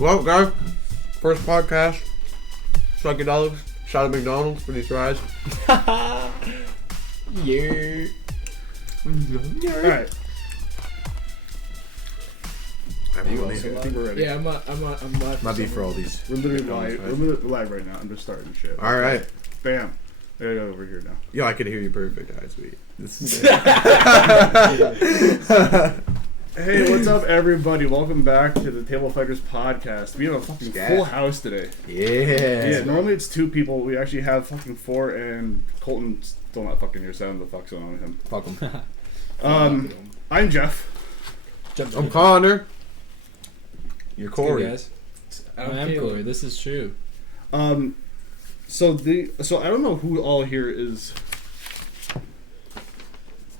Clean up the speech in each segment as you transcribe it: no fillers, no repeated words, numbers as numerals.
Well, guys, first podcast. Sikadelixx. Shout out McDonald's for these fries. Yeah. Alright. I think we're ready. Yeah, I'm live. Might be for all these. We're literally McDonald's live. fries. We're literally live right now. I'm just starting shit. All right. Bam. There you go, over here now. Yo, I could hear you perfect. All right, sweet. This is Hey, what's up, everybody? Welcome back to the Table Fighters podcast. We have a fucking Yeah. full house today. Yeah. Normally it's 2 people. We actually have fucking 4, and Colton's still not fucking here, so I don't know what the fuck's going on with him. Fuck 'em. I'm Jeff. I'm Connor. You're Corey. Corey. Guys. I am Corey. This is true. So I don't know who all here is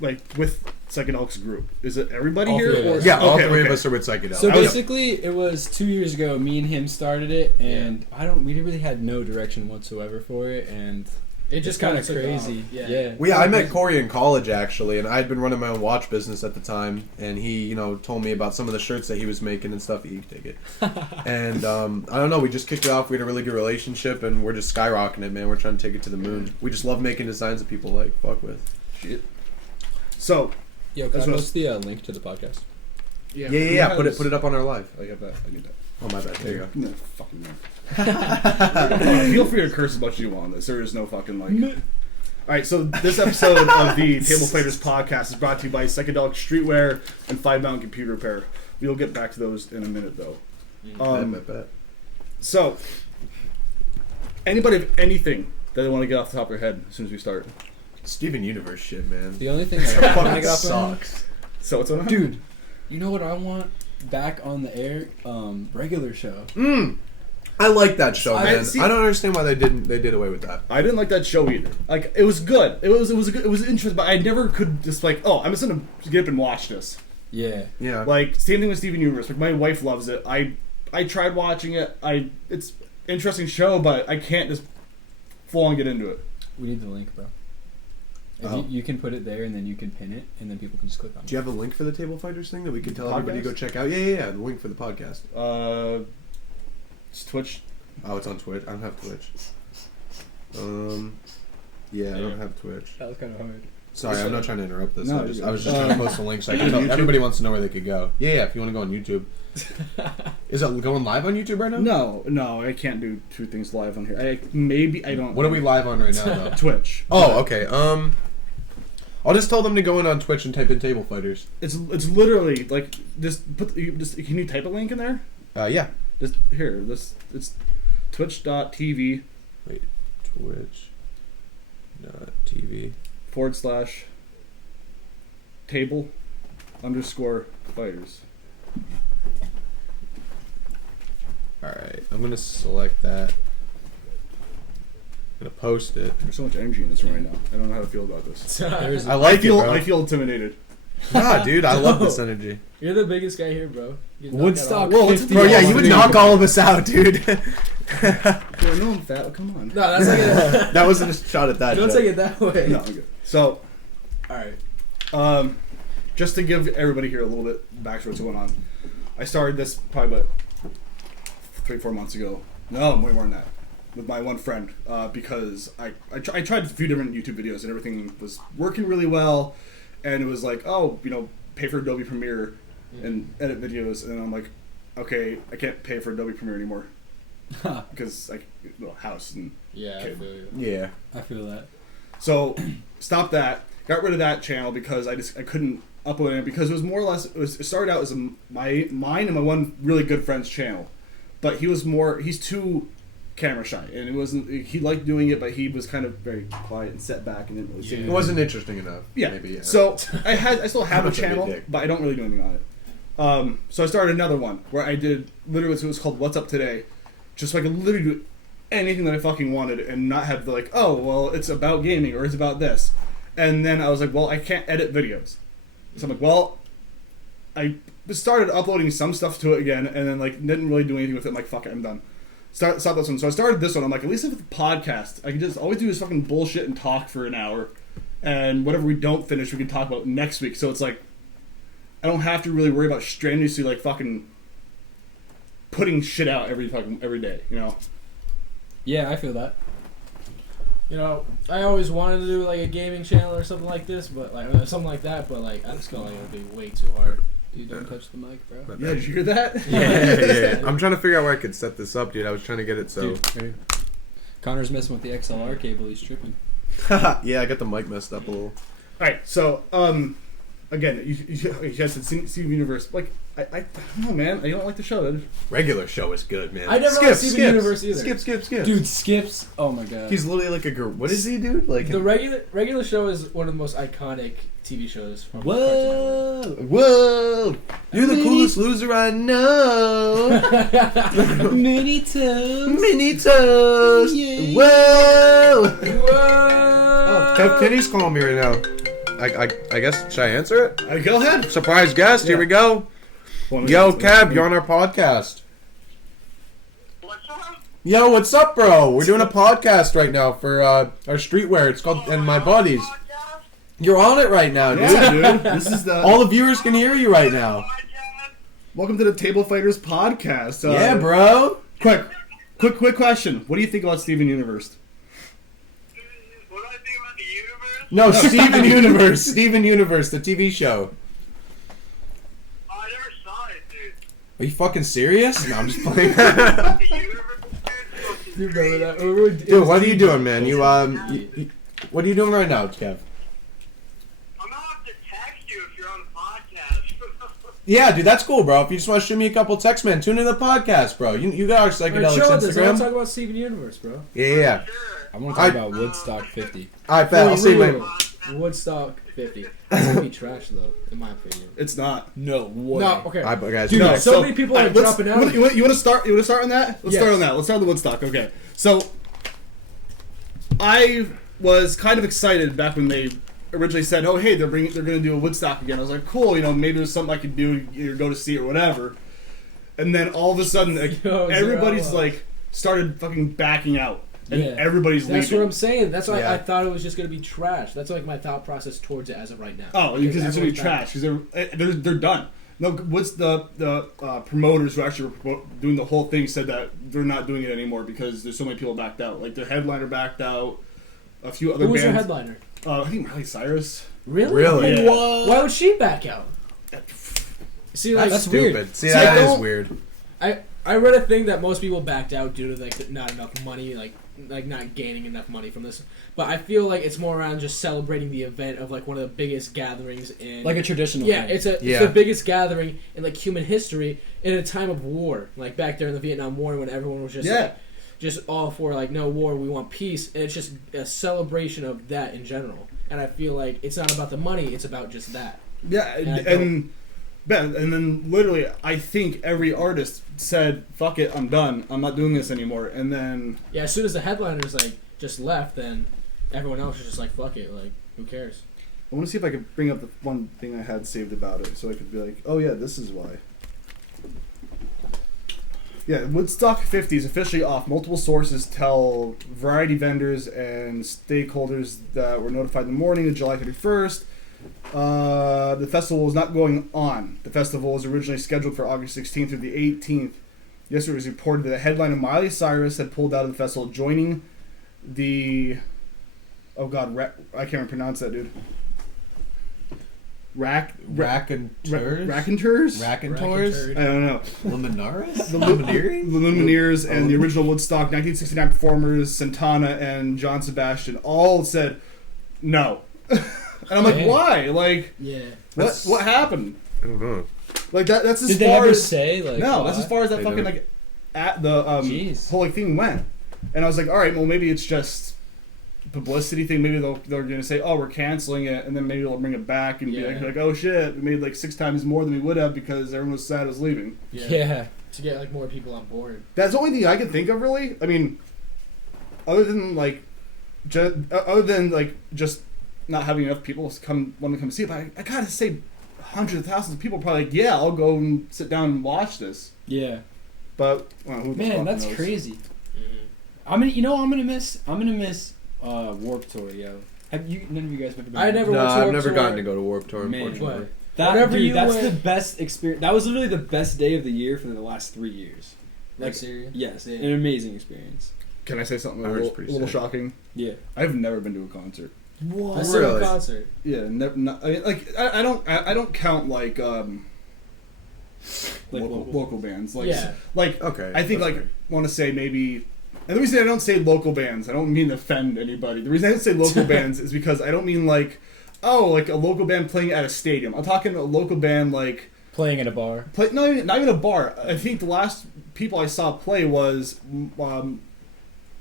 like with Sikadelixx group. Is it everybody All here? 3 of us. Yeah, all Okay, 3 of okay. us are with Sikadelixx. So I was- basically, it was 2 years ago. Me and him started it, and we really had no direction whatsoever for it, and It just kind kinda of took crazy. off. Yeah. Yeah. Well, yeah, I met Corey in college actually, and I had been running my own watch business at the time, and he, told me about some of the shirts that he was making and stuff. You can take it. And I don't know, we just kicked it off. We had a really good relationship, and we're just skyrocketing it, man. We're trying to take it to the moon. We just love making designs that people like fuck with. Shit. So Yo, That's can I what- post the link to the podcast? Yeah. Put it up on our live. I get that. Oh my bad. There you go. No, fucking no. Feel free to curse as much as you want on this. There is no fucking like. Alright, so this episode of the Table Fighters podcast is brought to you by Sikadelixx Streetwear and 5 Mountain Computer Repair. We'll get back to those in a minute, though. Bet. So, anybody have anything that they want to get off the top of their head as soon as we start? Steven Universe shit, man. The only thing I Fucking want to get off my head- sucks. So what's on? Dude, you know what I want back on the air? Regular show. I like that show, I- man. see- I don't understand why they did away with that. I didn't like that show either. Like, it was good. It was interesting, but I never could just like, oh, I'm just gonna get up and watch this. Yeah. Yeah. Like, same thing with Steven Universe. Like, my wife loves it. I tried watching it. It's an interesting show, but I can't just full on get into it. We need the link, bro. If Oh. you can put it there, and then you can pin it, and then people can just click on it. Do you have a link for the Table Fighters thing that we could tell Podcast? everybody to go check out? Yeah. The link for the podcast. It's Twitch. Oh, it's on Twitch. I don't have Twitch. Yeah, I don't have Twitch. That was kind of hard. Sorry, I'm not trying to interrupt this. No, I was just trying to post a link so I can tell. YouTube? Everybody wants to know where they could go. Yeah, if you want to go on YouTube. Is it going live on YouTube right now? No, I can't do 2 things live on here. I don't. What are we live on right now, though? Twitch. Oh, okay. I'll just tell them to go in on Twitch and type in Table Fighters. It's literally like just can you type a link in there? Yeah. Just here. It's twitch.tv Wait, Twitch.tv. /table_fighters. Alright, I'm gonna select that. I'm gonna post it. There's so much energy in this room right now. I don't know how to feel about this. There's, I like it, bro. I feel intimidated. Nah, dude, I love this energy. You're the biggest guy here, bro. You knock Woodstock. that off. Whoa, it's 50 Bro, yeah, you would Dude. knock all of us out, dude. Well, I know I'm fat. Come on. No, that's like a, That wasn't a shot at that. don't joke. take it that way. No, I'm good. So, Alright. just to give everybody here a little bit backstory what's going on. I started this probably about 3-4 months ago. No, way more than that. With my one friend, because I tried a few different YouTube videos and everything was working really well, and it was like, oh, pay for Adobe Premiere and edit videos, and I'm like, okay, I can't pay for Adobe Premiere anymore because house and Yeah, I Okay. feel you. Yeah. I feel that. so stopped that, got rid of that channel because I couldn't upload it because it was more or less it started out as mine and my one really good friend's channel, but he's too camera shy, and it wasn't. He liked doing it, but he was kind of very quiet and set back and didn't really say It anything. wasn't interesting enough. Yeah. Maybe, yeah. So I still have a Not to be a channel, dick. but I don't really do anything on it. So I started another one where I did literally it was called What's Up Today, just so I could literally do anything that I fucking wanted and not have the like, oh well, it's about gaming or it's about this. And then I was like, well, I can't edit videos, so I'm like, well, I started uploading some stuff to it again, and then like didn't really do anything with it. I'm like, fuck it, I'm done. Stop this one. So I started this one. I'm like, at least with the podcast, I can just always do this fucking bullshit and talk for an hour, and whatever we don't finish, we can talk about next week. So it's like, I don't have to really worry about strenuously like fucking putting shit out every day. You know. Yeah, I feel that. You know, I always wanted to do like a gaming channel or something like this, but like or something like that. But like, I just feel like it would be way too hard. Dude, don't touch the mic, bro. Yeah, did you hear that? Yeah. I'm trying to figure out where I could set this up, dude. I was trying to get it so. Dude, ready? Connor's messing with the XLR cable. He's tripping. Yeah, I got the mic messed up a little. All right, so again, you guys said Steven Universe. Like, I don't know, man. I don't like the show. Regular show is good, man. I never liked Steven Universe either. Skip. Dude, Skips. Oh my god. He's literally like a girl. What is he, dude? Like The regular show is one of the most iconic TV shows. From Whoa. Whoa! You're the coolest loser I know. Mini toes. Mini toes. Yeah. Whoa! Whoa! Kev Kenny's calling me right now. I guess, should I answer it? Go ahead. Surprise guest, here we go. Yo, Kev, you're on our podcast. What's up? Yo, what's up, bro? We're doing a podcast right now for our streetwear. It's called And My Buddies. You're on it right now, dude. Yeah, dude. This is the. All the viewers can hear you right now. Welcome to the Table Fighters podcast. Yeah, bro. Quick question. What do you think about Steven Universe? What do I think about the universe? No, Steven Universe. Steven Universe, the TV show. Oh, I never saw it, dude. Are you fucking serious? No, I'm just playing. The universe, dude. You remember that? Dude, what are you doing, man? You what are you doing right now, Kev? I'm gonna have to text you if you're on the podcast. Yeah, dude, that's cool, bro. If you just want to shoot me a couple texts, man, tune in the podcast, bro. You got our Alright, Sikadelixx chill with this. I want to Instagram. talk about Steven Universe, bro. Yeah. Sure. I want to talk about Woodstock 50. Alright, bet. I'll see you later. Woodstock 50. It's gonna be trash, though, in my opinion. It's not. No way. No, okay. Alright, guys. Dude, no. so many people are let's- dropping out. You want to start? You want to start on that? Let's Yes. start on that. Let's start on the Woodstock. Okay. So, I was kind of excited back when they originally said, "Oh, hey, they're going to do a Woodstock again." I was like, "Cool, you know, maybe there's something I could do, either go to see it or whatever." And then all of a sudden, like, Yo, everybody's zero. like started fucking backing out, and Yeah. everybody's That's leaving. what I'm saying. That's why Yeah. I thought it was just gonna be trash. That's like my thought process towards it as of right now. Oh, because it's gonna be everyone's trash. Because they're done. No, what's the promoters who actually were doing the whole thing said that they're not doing it anymore because there's so many people backed out. Like their headliner backed out, a few other Who was bands. your headliner? I think Miley Cyrus. Really? Really? Yeah. What? Why would she back out? See, like, That's Stupid. weird. See, See, that I is don't- weird. I read a thing that most people backed out due to like not enough money, like not gaining enough money from this. But I feel like it's more around just celebrating the event of like one of the biggest gatherings in Like a traditional yeah, thing. it's Yeah. the biggest gathering in like human history in a time of war, like back during the Vietnam War when everyone was just Yeah. like, just all for like no war, we want peace, and it's just a celebration of that in general. And I feel like it's not about the money; it's about just that. Yeah, and then literally, I think every artist said, "Fuck it, I'm done. I'm not doing this anymore." And then Yeah, as soon as the headliners like just left, then everyone else was just like, "Fuck it, like who cares?" I want to see if I could bring up the one thing I had saved about it, so I could be like, "Oh yeah, this is why." Yeah, Woodstock 50 is officially off. Multiple sources tell variety vendors and stakeholders that were notified in the morning of July 31st. The festival is not going on. The festival was originally scheduled for August 16th through the 18th. Yesterday it was reported that the headliner Miley Cyrus had pulled out of the festival, joining the... Oh god, I can't even pronounce that, dude. Raconteurs? Raconteurs? Raconteurs? I don't know. Luminaris? The Lumineers and the original Woodstock 1969 performers, Santana and John Sebastian, all said no. And I'm like, Yeah. why? Like, Yeah. what happened? I don't know. Like that's as Did they far ever as say like? no, why? that's as far as that They fucking don't. like at the Jeez. whole like thing went. And I was like, all right, well maybe it's just publicity thing. Maybe they're gonna say, oh, we're canceling it, and then maybe they'll bring it back and Yeah. be like, oh shit, we made like 6 times more than we would have because everyone was sad it was leaving. Yeah. To get like more people on board. That's the only thing I can think of, really. I mean, other than like, just not having enough people want to come see it. But I gotta say, hundreds of thousands of people are probably like, yeah, I'll go and sit down and watch this. Yeah. But well, who the Man, fuck that's knows? crazy. Mm-hmm. I'm gonna miss Warp Tour, yo. Have you? None of you guys have ever been? I never No, went to I've Warped never Tour. gotten to go to Warped Tour, Man. unfortunately. What? That, Whatever dude, you that's went- the best experience. That was literally the best day of the year for the last 3 years. Like, serious? yes, Yeah. an amazing experience. Can I say something I a heard it's little, pretty a little sick. shocking? Yeah. I've never been to a concert. What? Really? Still a concert. Yeah, never. Not, I mean, like I don't count like local bands. Like Yeah. like Okay. I think that's like fair. want to say maybe. And the reason I don't say local bands, I don't mean to offend anybody. The reason I don't say local bands is because I don't mean like, oh, like a local band playing at a stadium. I'm talking a local band like Playing at a bar. not even a bar. I think the last people I saw play was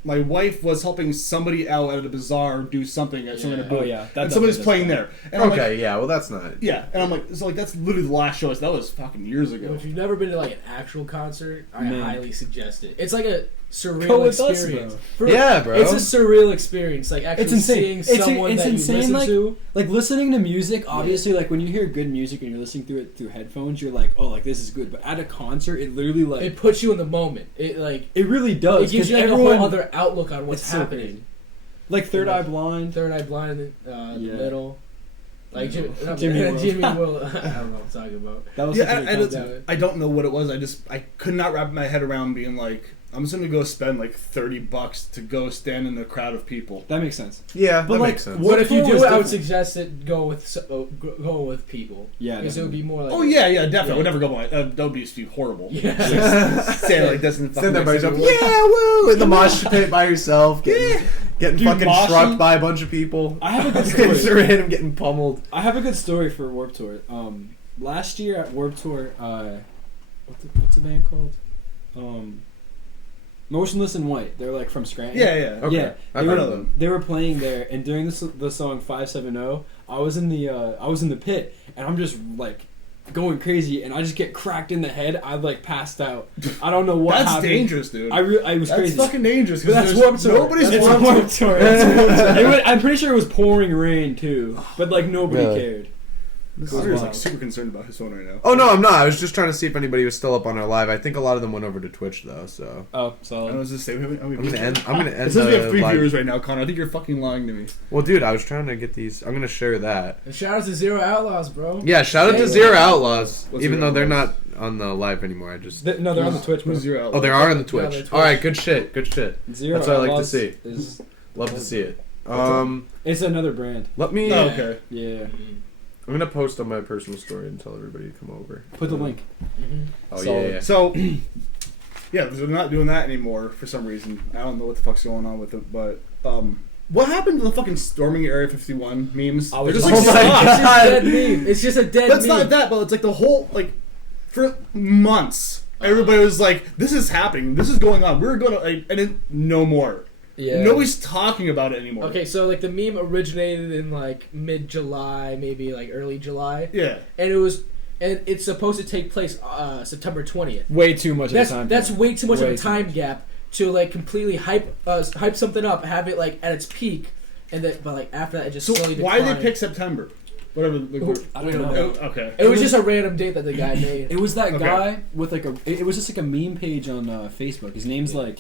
my wife was helping somebody out at a bazaar do something at something at a booth. Oh, yeah. And somebody's playing there. And I'm Okay, like, yeah, well, that's not. yeah, and I'm like, so like that's literally the last show. That was fucking years ago. If you've never been to like an actual concert, I Man. highly suggest it. It's like a surreal Go with us, experience. bro. Yeah, bro. It's a surreal experience. Like actually It's insane. seeing someone it's that insane, you listen like, to. Like listening to music, obviously, like when you hear good music and you're listening through it through headphones, you're like, oh, like this is good. But at a concert, it literally like It puts you in the moment. It like it really does. it gives 'cause you like everyone, a whole other outlook on what's it's so happening. crazy. Like Third Eye Blind. Third Eye Blind in the Yeah. middle. Like No. Jimmy Jimmy World. World. I don't know what I'm talking about. That was Yeah, such a good concert. I don't know what it was. I could not wrap my head around being like, I'm just gonna go spend like $30 to go stand in a crowd of people. That makes sense. Yeah, But, that like, makes sense. what- But if you Warped do Tour it, I would was different. suggest it go with people. Yeah, because it would be more like. Oh yeah, definitely. Yeah. I would never go by. That would be horrible. Yeah. Stand like this and Stand there by yourself. Yeah. Yeah, woo! In the mosh pit by yourself. Getting Dude, fucking moshing- trucked by a bunch of people. I have a good Just story. random getting pummeled. I have a good story for Warped Tour. Last year at Warped Tour, what's the band called? Motionless in White. They're like from Scranton. Yeah. Okay. Yeah, I've they heard were, of them. they were playing there, and during the song 570, I was in the pit, and I'm just like going crazy, and I just get cracked in the head. I like passed out. I don't know what That's happened. dangerous, dude. I was That's crazy. fucking dangerous. But 'cause that's there's Warped Tour. Nobody's It's Warped Warped Tour. Tour. I'm pretty sure it was pouring rain too, but like nobody Really? cared. Connor's like wild. super concerned about his phone right now. Oh no, I'm not. I was just trying to see if anybody was still up on our live. I think a lot of them went over to Twitch though. So Oh, I solid. was just saying. I'm gonna end. It says we have 3 live. viewers right now, Connor. I think you're fucking lying to me. Well, dude, I was trying to get these. I'm gonna share that. And shout out to Zero Outlaws, bro. Yeah, shout out to Hey, Zero Outlaws. What's Even Zero though they're Outlaws? not on the live anymore. I just. No, they're on the Twitch, bro. Who's your Oh, they are on the Yeah, Twitch. they're Twitch. All right, good shit. Good shit. Zero That's what I like to Outlaws see. is- Love to see it. It's another brand. Let me. Oh, okay. Yeah. I'm gonna post on my personal story and tell everybody to come over. Put the link. Oh Solid. yeah. So, yeah, they're not doing that anymore for some reson. I don't know what the fuck's going on with it, but what happened to the fucking Stormy Area 51 memes? I was They're just just like, Oh my stop. God. It's just a dead meme. It's just a dead But it's meme. not that, but it's like the whole like for months. Everybody was like, "This is happening. This is going on. We're gonna," and then no more. Yeah. Nobody's talking about it anymore. Okay, so like the meme originated in like mid-July, maybe like early July, Yeah. and it's supposed to take place September 20th. Way too much That's of a time. that's way too much of Way a too time much. gap to like completely hype something up, have it like at its peak, and then but like after that it just So slowly why did declined. they pick September? Whatever. I We don't don't know. know. Okay. It was just a random date that the guy made. It was that Okay. guy with like it was just like a meme page on Facebook. His name's like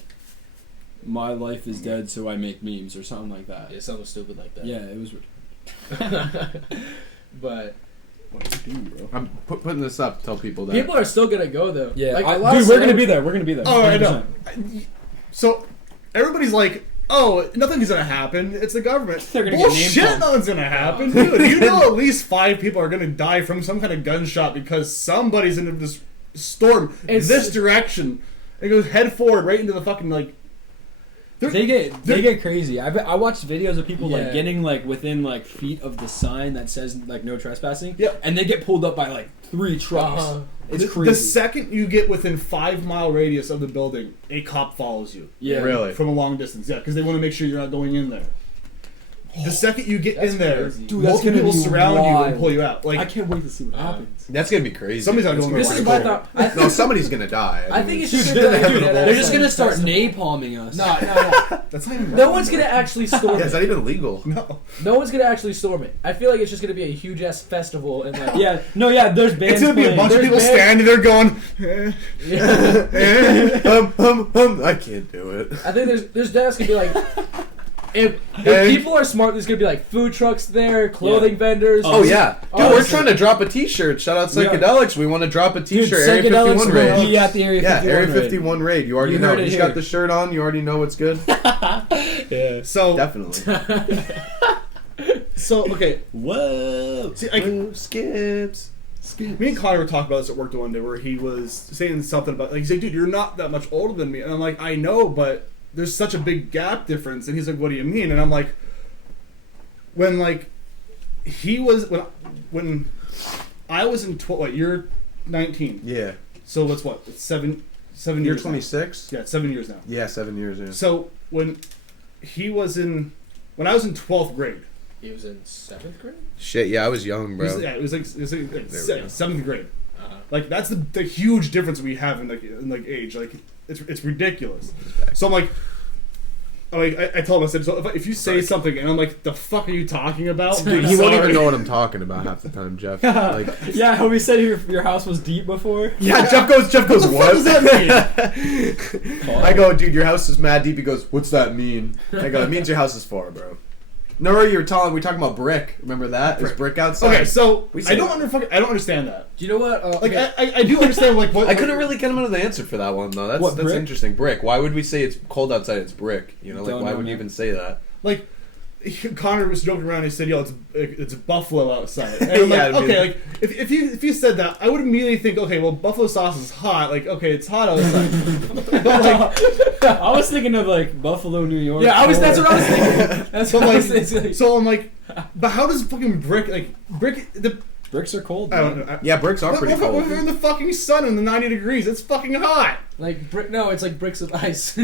My Life is Dead, So I Make Memes or something like that. Yeah, something stupid like that. Yeah, it was. But What are you doing, bro? I'm putting this up to tell people that. people are still gonna go though. Yeah, like, I- a lot dude, of we're gonna be there. We're gonna be there. Oh, I know. 100%. So everybody's like, "Oh, nothing's gonna happen. It's the government." They're gonna get name Bullshit! called. Nothing's gonna happen, dude. You know, at least 5 people are gonna die from some kind of gunshot because somebody's in this storm It's- this direction. It goes head forward right into the fucking like. They get crazy. I watched videos of people Yeah. like getting like within like feet of the sign that says like no trespassing. Yep. And they get pulled up by like 3 trucks. Uh-huh. It's the crazy. second you get within 5-mile radius of the building, a cop follows you. Yeah. Really? From a long distance, yeah, because they want to make sure you're not going in there. The second you get That's in there, crazy. Dude, that's multiple gonna people be surround you wild. and pull you out. I Like, can't wait to see what happens. That's gonna be crazy. Somebody's not That's going gonna This be is right. my cool. thought. No, somebody's gonna die. I think it's Dude, just they're, a good dude, idea. they're just gonna start Festival. napalming us. No. that's not even. No one's gonna actually storm Yeah, is that it. even legal? No. No one's gonna actually storm it. I feel like it's just gonna be a huge ass festival and like Yeah, no, yeah. There's bands It's gonna be a playing. bunch of There's people bands- standing there going. Yeah. I can't do it. I think there's gonna be like If And- people are smart, there's gonna be like food trucks there, clothing vendors. Oh yeah, dude, we're Honestly. trying to drop a T-shirt. Shout out We are. Psychedelics. We want to drop a Dude, T-shirt. Area Psychedelics 51 will raid. be at the Area 51 Yeah, Area raid. 51 raid. You already You know. heard You it just here. got the shirt on. You already know what's good. Yeah. So Definitely. okay. Whoa. See, Skips. me and Connor were talking about this at work the one day where he was saying something about like he's like, dude, you're not that much older than me, and I'm like, I know, but there's such a big gap difference, and he's like, what do you mean? And I'm like, when like he was when I was in 12, what, you're 19, Yeah. so what's what? It's seven You're years. now. 26. Yeah, 7 years now. Yeah, 7 years. Yeah. So when I was in 12th grade. He was in 7th grade. Shit. Yeah, I was young, bro. It was like There we go. 7th grade. Uh-huh. Like that's the huge difference we have in age. Like it's ridiculous. So I'm like, I told him, I said, so if you say something and I'm like, the fuck are you talking about? Dude, he won't even know what I'm talking about half the time, Jeff. Like, Yeah, how we said your house was deep before. yeah, Jeff goes, what does that mean? I go, dude, your house is mad deep. He goes, what's that mean? I go, it means your house is far, bro. No, you were telling, we talking about brick. Remember that? Is brick outside? Okay, so We I say don't that. understand that. Do you know what? Like Okay. I do understand like what I couldn't really get him into the answer for that one, though. That's What, that's brick? interesting. Brick. Why would we say it's cold outside? It's brick. You know, like Don't why know, would you man. even say that? like Connor was joking around. He said, "Yo, it's buffalo outside." And I'm Yeah, like, I mean- okay, like if you said that, I would immediately think, okay, well, buffalo sauce is hot. Like, okay, it's hot outside. But like, I was thinking of like Buffalo, New York. Yeah, that's what I was thinking. That's so what I was like, thinking. so I'm like, but how does fucking brick the Bricks are cold. I don't man. know. Yeah, bricks are pretty cold. We're in the fucking sun in the 90 degrees. It's fucking hot. Like brick. No, it's like bricks of ice.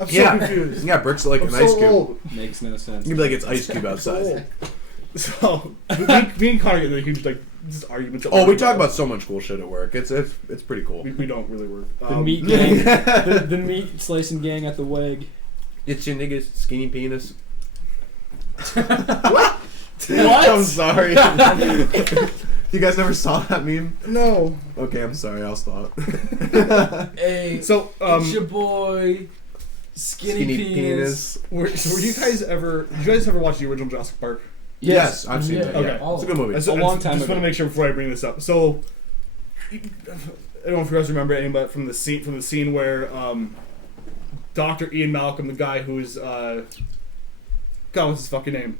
I'm so Yeah, confused. yeah, bricks are like I'm an so ice cube. old. Makes no sense. You'd be like, it's ice cube outside. So me and Connor get into huge like just arguments. Oh, we talk about so much cool shit at work. It's pretty cool. We don't really work. The meat gang, the meat slicing gang at the WEG. It's your nigga's skinny penis. What? I'm sorry. You guys never saw that meme? No. Okay, I'm sorry. I'll stop. Hey, So it's your boy, skinny penis. were you guys ever? Did you guys ever watch the original Jurassic Park? Yes, I've seen Yeah, it. okay. Yeah. It's a good movie. I just, A long I time just want ago. to make sure before I bring this up. So, I don't know if you guys remember any, but from the scene where Dr. Ian Malcolm, the guy who's God, what's his fucking name?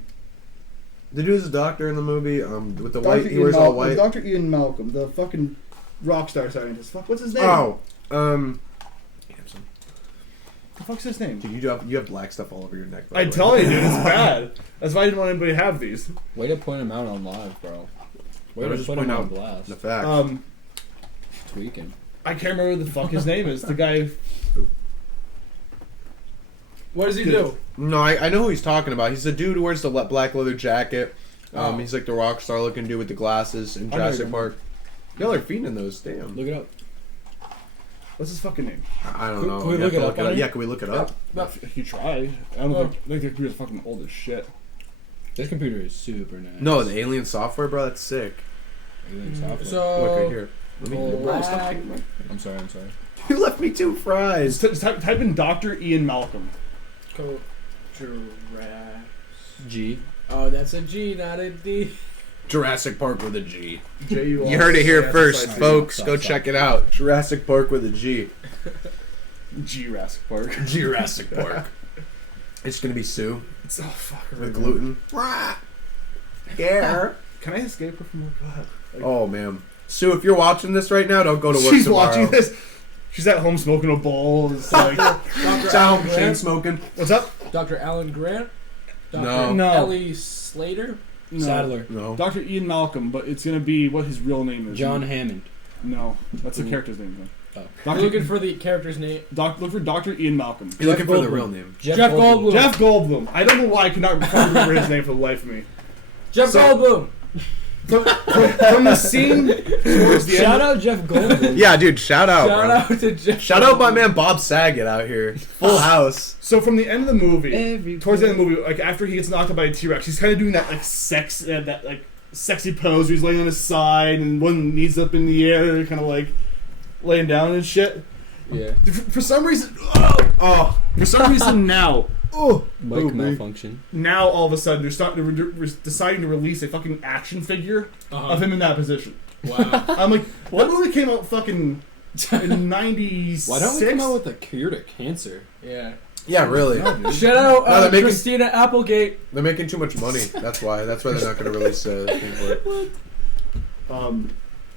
The dude's a doctor in the movie. With the white, he wears all white. Dr. Ian Malcolm, the fucking rock star scientist. Fuck, what's his name? Oh, the fuck's his name? dude, you have black stuff all over your neck. by I the way. tell you, dude, it's bad. That's why I didn't want anybody to have these. Way to point him out on live, bro. Way I to was just put him pointing on out blast. the fact. Tweaking. I can't remember what the fuck his name is. The guy. What does he do? No, I know who he's talking about. He's the dude who wears the black leather jacket. Oh. He's like the rock star looking dude with the glasses in I know Jurassic you're- Park. Y'all are feeding those. Damn. Look it up. What's his fucking name? I don't Can- know. can we You have look to it up on it? Yeah, can we look it up? If you try. I don't think the computer's fucking old as shit. This computer is super nice. No, the alien software, bro. That's sick. Alien software. Look So right here. Let me. Bro, stop black. taking my- I'm sorry. I'm sorry. You left me two fries. Just type in Dr. Ian Malcolm. G. Oh, that's a G, not a D. Jurassic Park with a G. You You heard it here first, Stop, folks. stop, Go stop. check it out. Jurassic Park with a G. Jurassic Park. Jurassic Park. It's gonna be Sue It's, oh fuck. with gluten. Yeah. Can I escape her from her? God. Oh man, Sue, if you're watching this right now, don't go to work She's tomorrow. watching this. She's at home smoking a bowl. It's like, Dr. Sound Alan chain Grant. smoking. what's up? Dr. Alan Grant. Dr. No. No. Ellie Slater. No. Sadler. No. Dr. Ian Malcolm, but it's gonna be what his real name is. John Hammond. No, that's the character's name. Then. I'm looking for the character's name. Look for Dr. Ian Malcolm. You're looking for the Goldblum. real name. Jeff Goldblum. Jeff Goldblum. I don't know why I could not remember his name for the life of me. Jeff So- Goldblum. From the scene towards the Shout end. out Jeff Goldblum. Yeah, dude. Shout out, Shout bro. out to Jeff. Shout out my man Bob Saget out here. Full house. So from the end of the movie, Every towards the end of the movie, like after he gets knocked out by a T-Rex, he's kind of doing that like that like sexy pose where he's laying on his side and one knees up in the air, kind of like laying down and shit. Yeah. For some reason, for some reason now, Mic malfunction. now all of a sudden they're deciding to release a fucking action figure of him in that position. Wow. I'm like, what movie came out fucking in '96? Why don't we come out with a cure to cancer? Yeah. Yeah, really. Shout out No, they're making- Christina Applegate. They're making too much money. That's why. That's why they're not going to release a thing for it.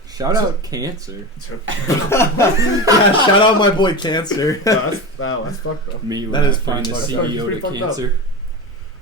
Shout out cancer. Yeah, shout out my boy Cancer. that's fucked up. Me That when I is find the pretty fucked up. CEO Pretty to fucked up. cancer.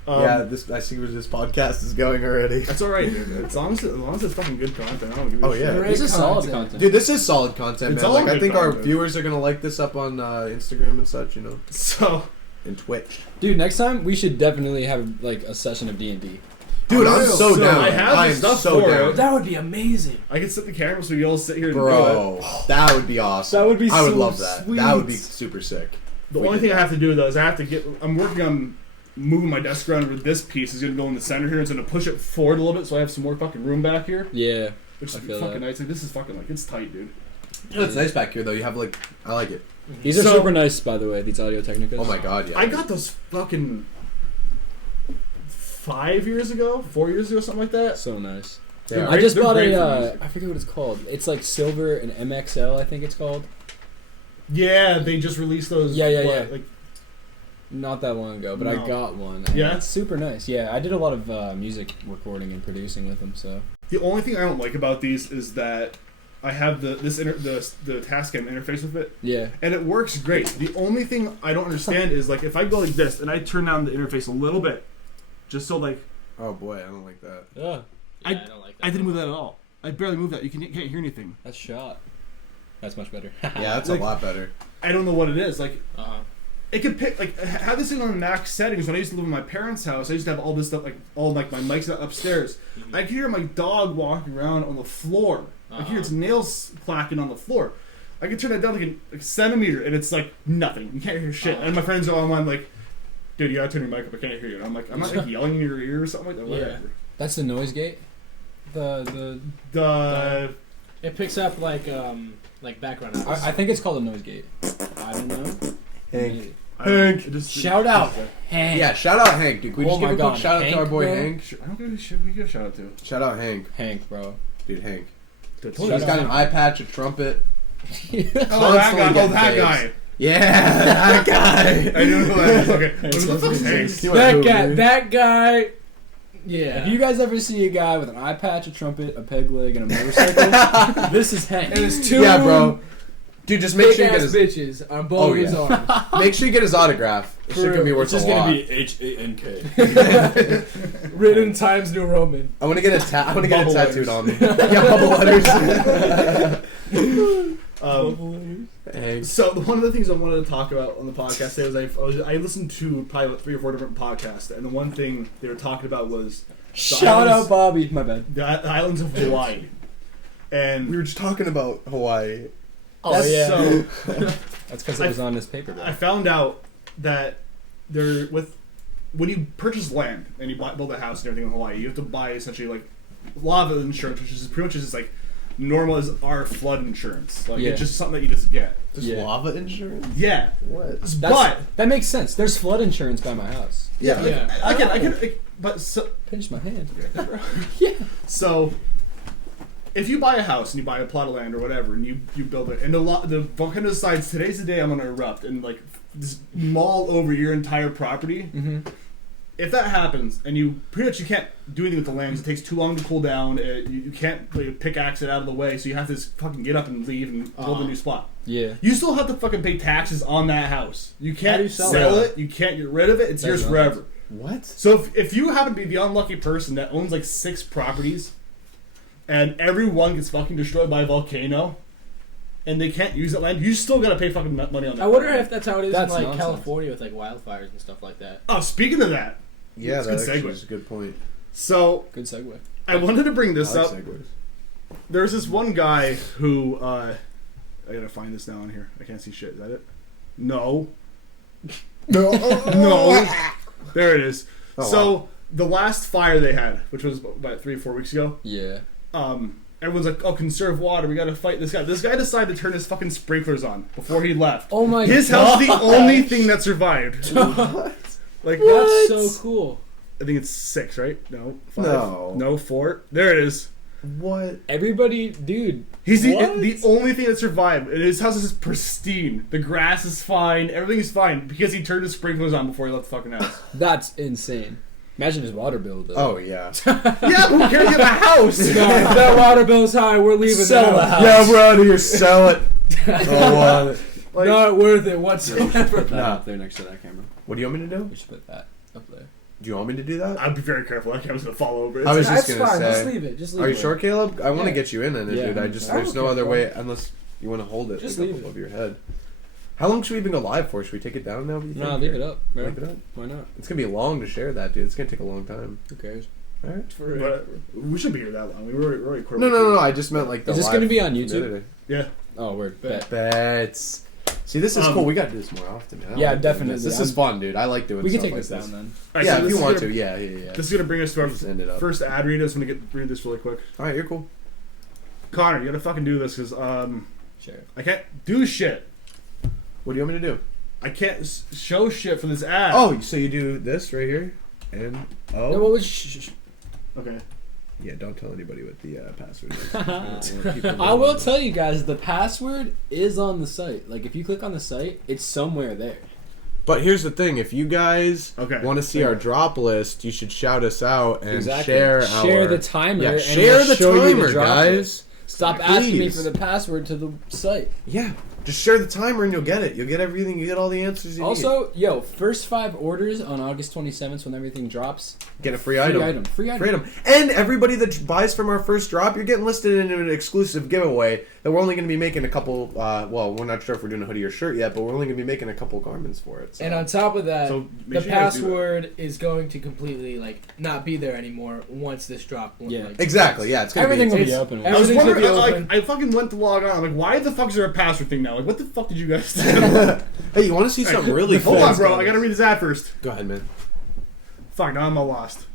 Yeah, I see where this podcast is going already. That's alright, dude. As long as it's fucking good content, I don't give a Oh, shit. yeah. This is solid content. content. Dude, this is solid content, It's man. all Like, I good think our content. viewers are gonna like this up on Instagram and such, you know, So, and Twitch. Dude, next time we should definitely have like a session of D&D. Dude, I'm so down. I have the am stuff so for down. it. That would be amazing. I can set the camera so you all sit here and do it. Bro, that would be awesome. That would be I would so love that. sweet. That would be super sick. The We only did thing I have to do though is I'm working on moving my desk around where this piece is gonna go in the center here. It's gonna push it forward a little bit so I have some more fucking room back here. Yeah. Which I is feel fucking that. nice. Like this is fucking like it's tight, dude. It's nice back here though. You have like, I like it. These are So- super nice, by the way, these Audio Technicas. Oh my god, yeah. I got those fucking 4 years ago, something like that. So nice. Yeah. I just They're bought great for a, music. I forget what it's called. It's like silver and MXL, I think it's called. Yeah, they just released those. Yeah, yeah, what, yeah. Like, Not that long ago, but No. I got one. And Yeah? It's super nice. Yeah, I did a lot of music recording and producing with them, so. the only thing I don't like about these is that I have the Tascam interface with it, Yeah. and it works great. The only thing I don't understand is like if I go like this and I turn down the interface a little bit, just so like Oh boy, I don't like that. Yeah. Yeah, I don't like that. I didn't move that at all. I barely moved that. You can't hear anything. That's shot. That's much better. Yeah, that's Like- a lot better. I don't know what it is. Like Uh-huh. it could pick like have this thing on max settings. When I used to live in my parents' house, I used to have all this stuff like all like my mics upstairs. I could hear my dog walking around on the floor. I could hear its nails clacking on the floor. I could turn that down like a centimeter, and it's like nothing. You can't hear shit. And my friends are online like, "Dude, you gotta turn your mic up. I can't hear you." And I'm like, "I'm not like yelling in your ear or something like that." Yeah. Whatever. That's the noise gate? The The It picks up like background noise. I think it's called a noise gate. I don't know. Hank. Hank. Just, Shout out, Hank. Yeah, shout out Hank, dude. Can we Oh just give my a quick God, shout out to Hank, our boy bro? Hank? I don't give a shit. We give a shout out to. Shout out Hank. Hank, bro. Dude, Hank. Dude, Shout He's out got an Hank. eye patch, a trumpet. Oh, that guy. Constantly Oh, getting that babes. guy. Yeah, that guy. I knew who that is. Okay. What the fuck's Hank? He went over. That guy. Yeah. If you guys ever see a guy with an eye patch, a trumpet, a peg leg, and a motorcycle, this is Hank. and it's two Yeah, bro. Dude, just make big sure you get ass his. bitches on both of his yeah. arms. Make sure you get his autograph. This shit could be worth It's just a lot. gonna be HANK. Written Times New Roman. I want to get I want to get it Bubble tattooed letters. on me. Yeah, bubble letters. Hank. So one of the things I wanted to talk about on the podcast today was I listened to probably about 3 or 4 different podcasts, and the one thing they were talking about was Shout islands- out Bobby. My bad. the islands of Hawaii. And We were just talking about Hawaii. Oh yeah. so That's because it was on this paper. I found out that when you purchase land and you build a house and everything in Hawaii, you have to buy essentially like lava insurance, which is pretty much just like normal as our flood insurance. Like Yeah. it's just something that you just get. Just Yeah. lava insurance? Yeah, What? That makes sense. There's flood insurance by my house. Yeah. like, Yeah. I can, but so, Pinch my hand. So, if you buy a house and you buy a plot of land or whatever, and you build it, and the volcano decides today's the day I'm gonna erupt and like just maul over your entire property. Mm-hmm. If that happens, and you pretty much you can't do anything with the land, 'cause it takes too long to cool down. You can't like, pickaxe it out of the way, so you have to just fucking get up and leave and build a new spot. Yeah. You still have to fucking pay taxes on that house. You How do can't you sell sell it? it. You can't get rid of it. It's That's yours not forever. What? So if you happen to be the unlucky person that owns like 6 properties, and every one gets fucking destroyed by a volcano, and they can't use that land, you still gotta pay fucking money on that. I wonder land. if that's how it is That's in like nonsense. California with like wildfires and stuff like that. Oh, speaking of that, Yeah, That's a that good actually segue. is a good point. so Good segue. I wanted to bring I this like up. segues. There's this one guy who I gotta find this now on here. I can't see shit. Is that it? No. No. There it is. Oh, so wow. the last fire they had, which was about 3 or 4 weeks ago, Yeah. everyone's like, "Oh, conserve water. We gotta fight this guy." This guy decided to turn his fucking sprinklers on before he left. Oh my His house is the only thing that survived. Like That's so cool. I think it's 6, right? No, 5. No. No, 4. There it is. What? Everybody, dude. He's what? the only thing that survived. And his house is pristine. The grass is fine. Everything is fine because he turned his sprinklers on before he left the fucking house. That's insane. Imagine his water bill, though. Oh yeah. Yeah, but who cares? You have a house. That water bill's high. We're leaving Sell now. the house. Yeah, we're out of here. Sell it. Oh, Like, Not worth it whatsoever. Put that Nah. up there next to that camera. what do you want me to do? We should put that up there. Do you want me to do that? I'd be very careful. That camera's gonna fall over. I was just That's gonna fine. say. Just leave it. Just leave Are it. you sure, Caleb? I want to Yeah. get you in it, Yeah. dude. I there's don't no care, other bro. way unless you want to hold it Just like, leave up it. above your head. How long should we even go live for? Should we take it down now? No, leave it up. Bro. Leave it up. Why not? It's gonna be long to share that, dude. It's gonna take a long time. Who cares? All right. But we shouldn't be here that long. We're already No. I just meant like the. Is this live gonna be on from the YouTube? other day. Yeah. Oh, word. Bet. Bets. See, this is cool. We got to do this more often. I Yeah, like doing definitely. This is fun, dude. I like doing. We can stuff take like this down then. Alright, Yeah, so if this you is want gonna- to. Yeah. This is gonna bring us to our Just end it up. first ad read. I just want to read this really quick. All right, you're cool. Connor, you gotta fucking do this because Sure. I can't do shit. What do you want me to do? I can't show shit for this ad. Oh, so you do this right here, and No, what was Okay. yeah. Don't tell anybody what the password is. I don't want people I will knowing. tell you guys, the password is on the site. Like, if you click on the site, it's somewhere there. But here's the thing: if you guys Okay. want to see Yeah. our drop list, you should shout us out and Exactly. share Share our. the timer. Yeah, and share we'll the show you timer, drop guys. list. Stop asking me Please. for the password to the site. Yeah, just share the timer and you'll get it. You'll get everything. You get all the answers you need. Also, yo, first 5 orders on August 27th when everything drops. Get a free Free item. item. Free item. Free item. And everybody that buys from our first drop, you're getting listed in an exclusive giveaway that we're only going to be making a couple. Well, we're not sure if we're doing a hoodie or shirt yet, but we're only going to be making a couple garments for it. So. And on top of that, So the make sure you guys do that. password is going to completely not be there anymore once this drop. Yeah. Exactly. Yeah, it's going Everything to will be. be It's- open. I was Everything's wondering, gonna be open. I fucking went to log on. I'm like, why the fuck is there a password thing now? Like, what the fuck did you guys do? Hey, you want to see something really cool? Hold on, bro. I gotta read this ad first. Go ahead, man. Fuck, now I'm all lost.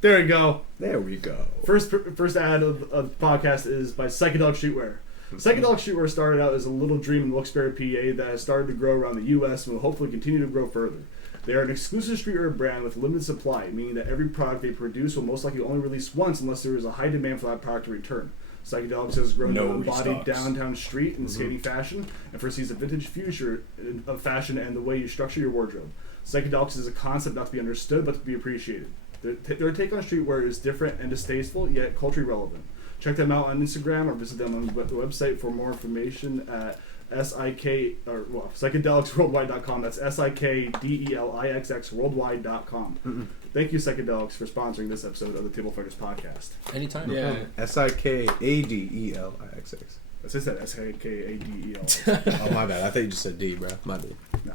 There we go. There we go. First ad of the podcast is by Sikadelixx Streetwear. Sikadelixx Streetwear started out as a little dream in Wilkes-Barre, PA that has started to grow around the U.S. and will hopefully continue to grow further. They are an exclusive streetwear brand with limited supply, meaning that every product they produce will most likely only release once unless there is a high demand for that product to return. Sikadelixx has grown No to embody restocks. downtown street and skating fashion and foresees a vintage future of fashion and the way you structure your wardrobe. Sikadelixx is a concept not to be understood but to be appreciated. Their take on streetwear is different and distasteful, yet culturally relevant. Check them out on Instagram or visit them on the website for more information at psychedelicsworldwide.com. That's SIKDELIXX worldwide.com. Thank you, Sikadelixx, for sponsoring this episode of the Table Fighters podcast. Anytime. Yeah. SIKADELIXX. As I said, SIKADEL. Oh, my bad. I thought you just said D, bro. My bad. No.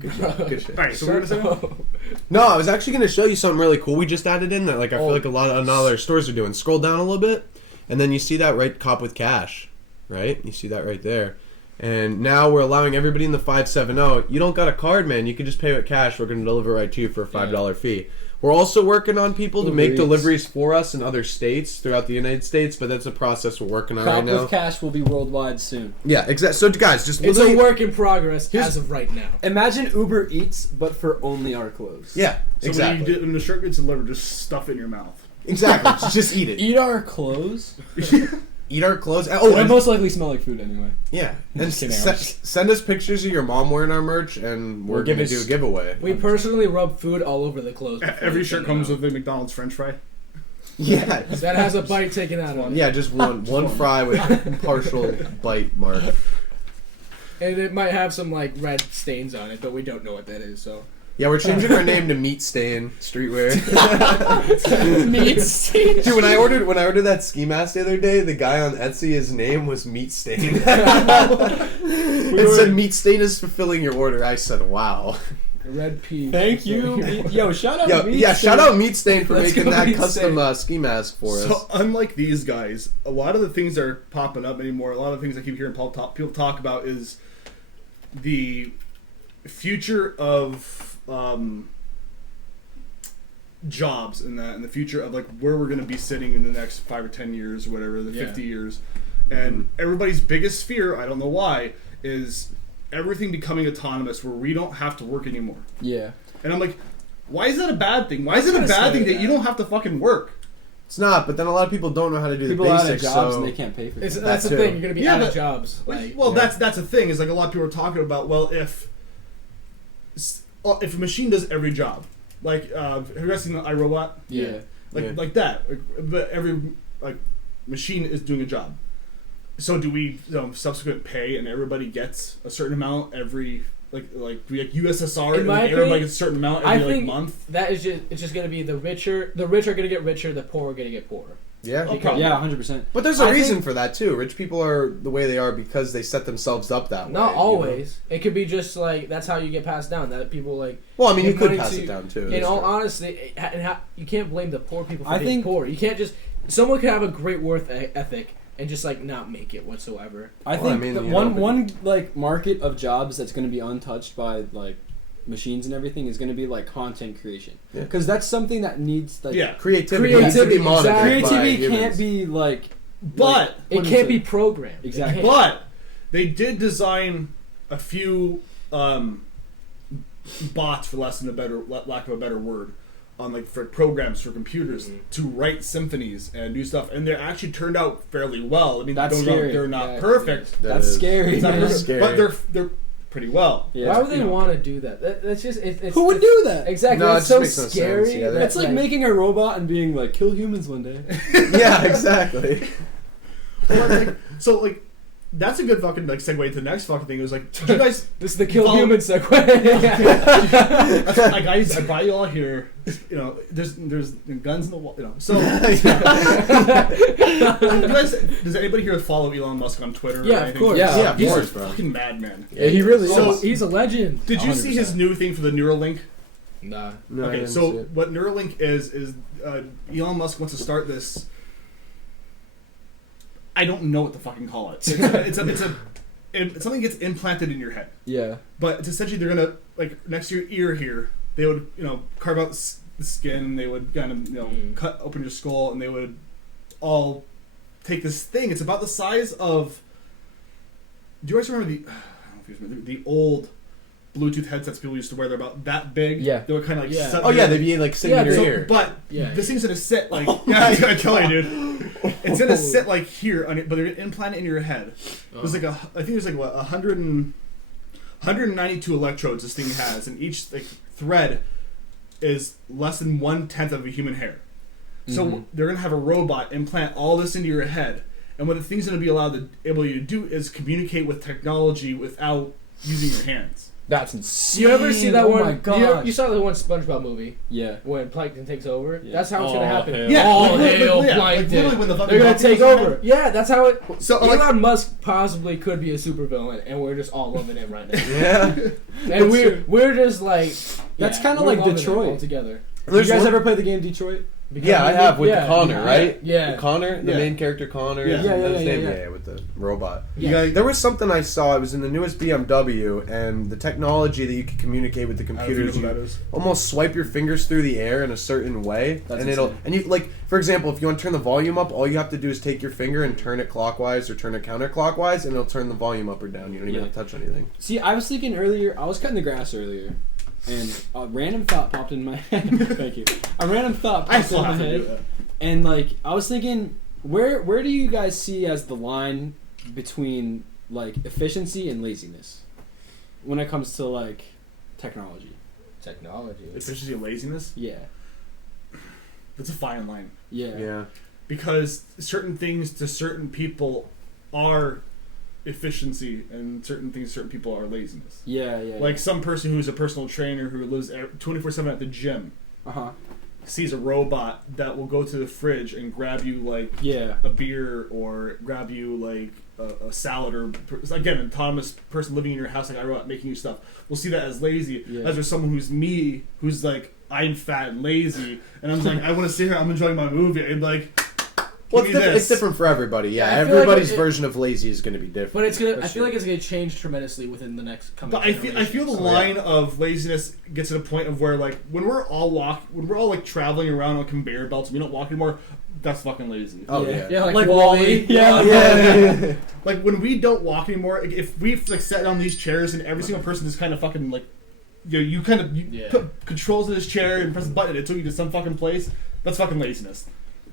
Good shit. Good shit. All right, so we're gonna say. No, I was actually going to show you something really cool we just added in that like I feel like a lot of other stores are doing. Scroll down a little bit, and then you see that right cop with cash, right? You see that right there. And now we're allowing everybody in the 570. You don't got a card, man. You can just pay with cash. We're going to deliver right to you for a $5 fee. We're also working on people to make Uber Eats. deliveries for us in other states throughout the United States, but that's a process we're working on Crop right now. with cash will be worldwide soon. Yeah, exactly. So guys, just It's a literally- work in progress as of right now. Imagine Uber Eats, but for only our clothes. Yeah, So exactly. when the shirt gets delivered, just stuff it in your mouth. Exactly. Just eat it. Eat our clothes? Eat our clothes. Oh, Oh, they and most likely smell like food anyway. yeah. And Just kidding, I'm just- send us pictures of your mom wearing our merch, and we're We'll going to give do a us- giveaway. We personally rub food all over the clothes. before Every we shirt send it comes out. with a McDonald's French fry. Yeah. That has a bite taken out of it. Yeah, just one fry with partial bite mark. And it might have some red stains on it, but we don't know what that is, so. Yeah, we're changing our name to Meat Stain Streetwear. Meat stain. Dude, when I ordered that ski mask the other day, the guy on Etsy, his name was Meat Stain. It said Meat Stain is fulfilling your order. I said, wow. Red pea. Thank you. Yo, shout out Meat Yeah, Stain. shout out Meat Stain for Let's making go that Meat custom Stain. ski mask for us. So unlike these guys, a lot of the things that are popping up anymore, a lot of the things I keep hearing people talk about is the future of jobs in the future of like where we're going to be sitting in the next 5 or 10 years or whatever, the 50 years. And everybody's biggest fear, I don't know why, is everything becoming autonomous where we don't have to work anymore. Yeah. And I'm like, why is that a bad thing? Why is it a bad thing that you don't have to fucking work? It's not, but then a lot of people don't know how to do People the are out of basics. jobs So and they can't pay for it. That's the too. thing. You're gonna be Yeah, out but- of jobs. Like, That's a thing. Is like a lot of people are talking about. Well, if a machine does every job, like have you guys seen the iRobot? Yeah. Like that. But every machine is doing a job. So do we subsequent pay and everybody gets a certain amount every like USSR? In and my everybody opinion, gets a certain amount I every think month. that is just gonna be the rich are gonna get richer, the poor are gonna get poorer. Yeah. Okay. Yeah, 100%. But there's a I reason think- for that too. Rich people are the way they are because they set themselves up that way. Not you know? always. It could be just like that's how you get passed down. That people like. Well, I mean, you give could money pass to- it down too. In that's all true. honesty, you can't blame the poor people for I being think- poor. You can't just someone could have a great worth ethic and just like not make it whatsoever. I Well, I think mean, that you know, but- one like market of jobs that's going to be untouched by like machines and everything is going to be like content creation. Yeah. Because that's something that needs like Creativity has to be Creativity, monitored by creativity humans. can't be like But It what is can't be programmed. Exactly. It can't. But they did design a few bots, for lack of a better word, on like for programs for computers to write symphonies and do stuff, and they actually turned out fairly well. I mean, That's don't get me wrong, scary. they're not Yeah, perfect. That That's is- scary. It's not man. perfect, scary. but they're pretty well. Yeah. Why would they You know. want to do that? That's just it's Who would do that? Exactly. No, it It's just so makes no sense. scary. Yeah, That's like making a robot and being like, kill humans one day. Yeah, exactly. Or, like, so like that's a good fucking like segue to the next fucking thing. It was like, did you guys? This is the kill Follow- human segue. That's what, like I brought you all here. You know, there's guns in the wall. You know, so. You guys, does anybody here follow Elon Musk on Twitter? Yeah, or of anything? course. Yeah, of He's course, a bro. fucking madman. Yeah, he really So- is. He's a legend. Did you see his 100%. new thing for the Neuralink? Nah. No, I Okay, didn't see so it. what Neuralink is Elon Musk wants to start this. I don't know what to fucking call it. It's something gets implanted in your head, Yeah. but it's essentially they're gonna like next to your ear here. They would carve out the skin. They would kind of cut open your skull, and they would all take this thing. It's about the size of. Do you guys remember the? I don't know if you remember the old Bluetooth headsets people used to wear. They're about that big. Yeah. They were kind of like. Yeah. set Oh yeah, here. they'd be like sitting Yeah, in your So, ear. but Yeah, this yeah. thing's gonna sit like yeah, it's gonna kill you, dude. It's gonna sit like here, on it, but they're gonna implant it in your head. There's like I think there's like what 192 electrodes this thing has, and each like thread is less than 1/10 of a human hair. So they're gonna have a robot implant all this into your head, and what the thing's gonna be able to do is communicate with technology without using your hands. That's insane. You ever see that oh one? My God. You saw the one SpongeBob movie Yeah. when Plankton takes over. Yeah. That's how it's gonna happen. hell. Yeah, All like, hail yeah, like, Plankton. literally when the fucking They're gonna bucket take goes over. ahead. Yeah, that's how it. So Elon like, Musk possibly could be a supervillain, and we're just all loving him right now. Yeah. And we're just like That's yeah, kinda we're like loving it Detroit. all together. You guys ever play the game Detroit? Yeah, I have with Yeah, Connor, yeah, right? yeah. With Connor, the Yeah. main character Connor. Yeah. and Yeah, that's yeah, his yeah, name, yeah. with the robot. you guys, There was something I saw. It was in the newest BMW, and the technology that you could communicate with the I don't computers. know who You that is. almost swipe your fingers through the air in a certain way, That's and it'll insane. and you like, for example, if you want to turn the volume up, all you have to do is take your finger and turn it clockwise or turn it counterclockwise, and it'll turn the volume up or down. You don't even Yeah. have to touch anything. See, I was thinking earlier, I was cutting the grass earlier, and a random thought popped in my head. Thank you. A random thought I popped in still my have to do head, that. and like I was thinking, where do you guys see as the line between like efficiency and laziness when it comes to like technology? Technology. Efficiency and laziness. Yeah, It's a fine line yeah, Yeah. because certain things to certain people are efficiency, and certain things to certain people are laziness. yeah. Like some person who's a personal trainer who lives 24/7 at the gym uh-huh. sees a robot that will go to the fridge and grab you like Yeah, a beer or grab you like a salad, or again an autonomous person living in your house like iRobot making you stuff. We'll see that as lazy. Yeah. As there's someone who's like I'm fat and lazy, and I'm like I want to sit here, I'm enjoying my movie, and like Well, Give me it's this. different for everybody. Yeah, Yeah, I feel like everybody's it- version of lazy is going to be different. But it's gonna. That's I feel true. like it's gonna change tremendously within the next coming. But I feel the generations. line of laziness gets to the point of where like when we're all like traveling around on conveyor belts, and we don't walk anymore. That's fucking lazy. Oh Yeah. yeah. like Like Wall-E. Wall-E. Yeah. Yeah. Like when we don't walk anymore, like, if we like sat down these chairs and every single person just kind of fucking like, you kind of Yeah. put controls in this chair and press a button and it took you to some fucking place. That's fucking laziness.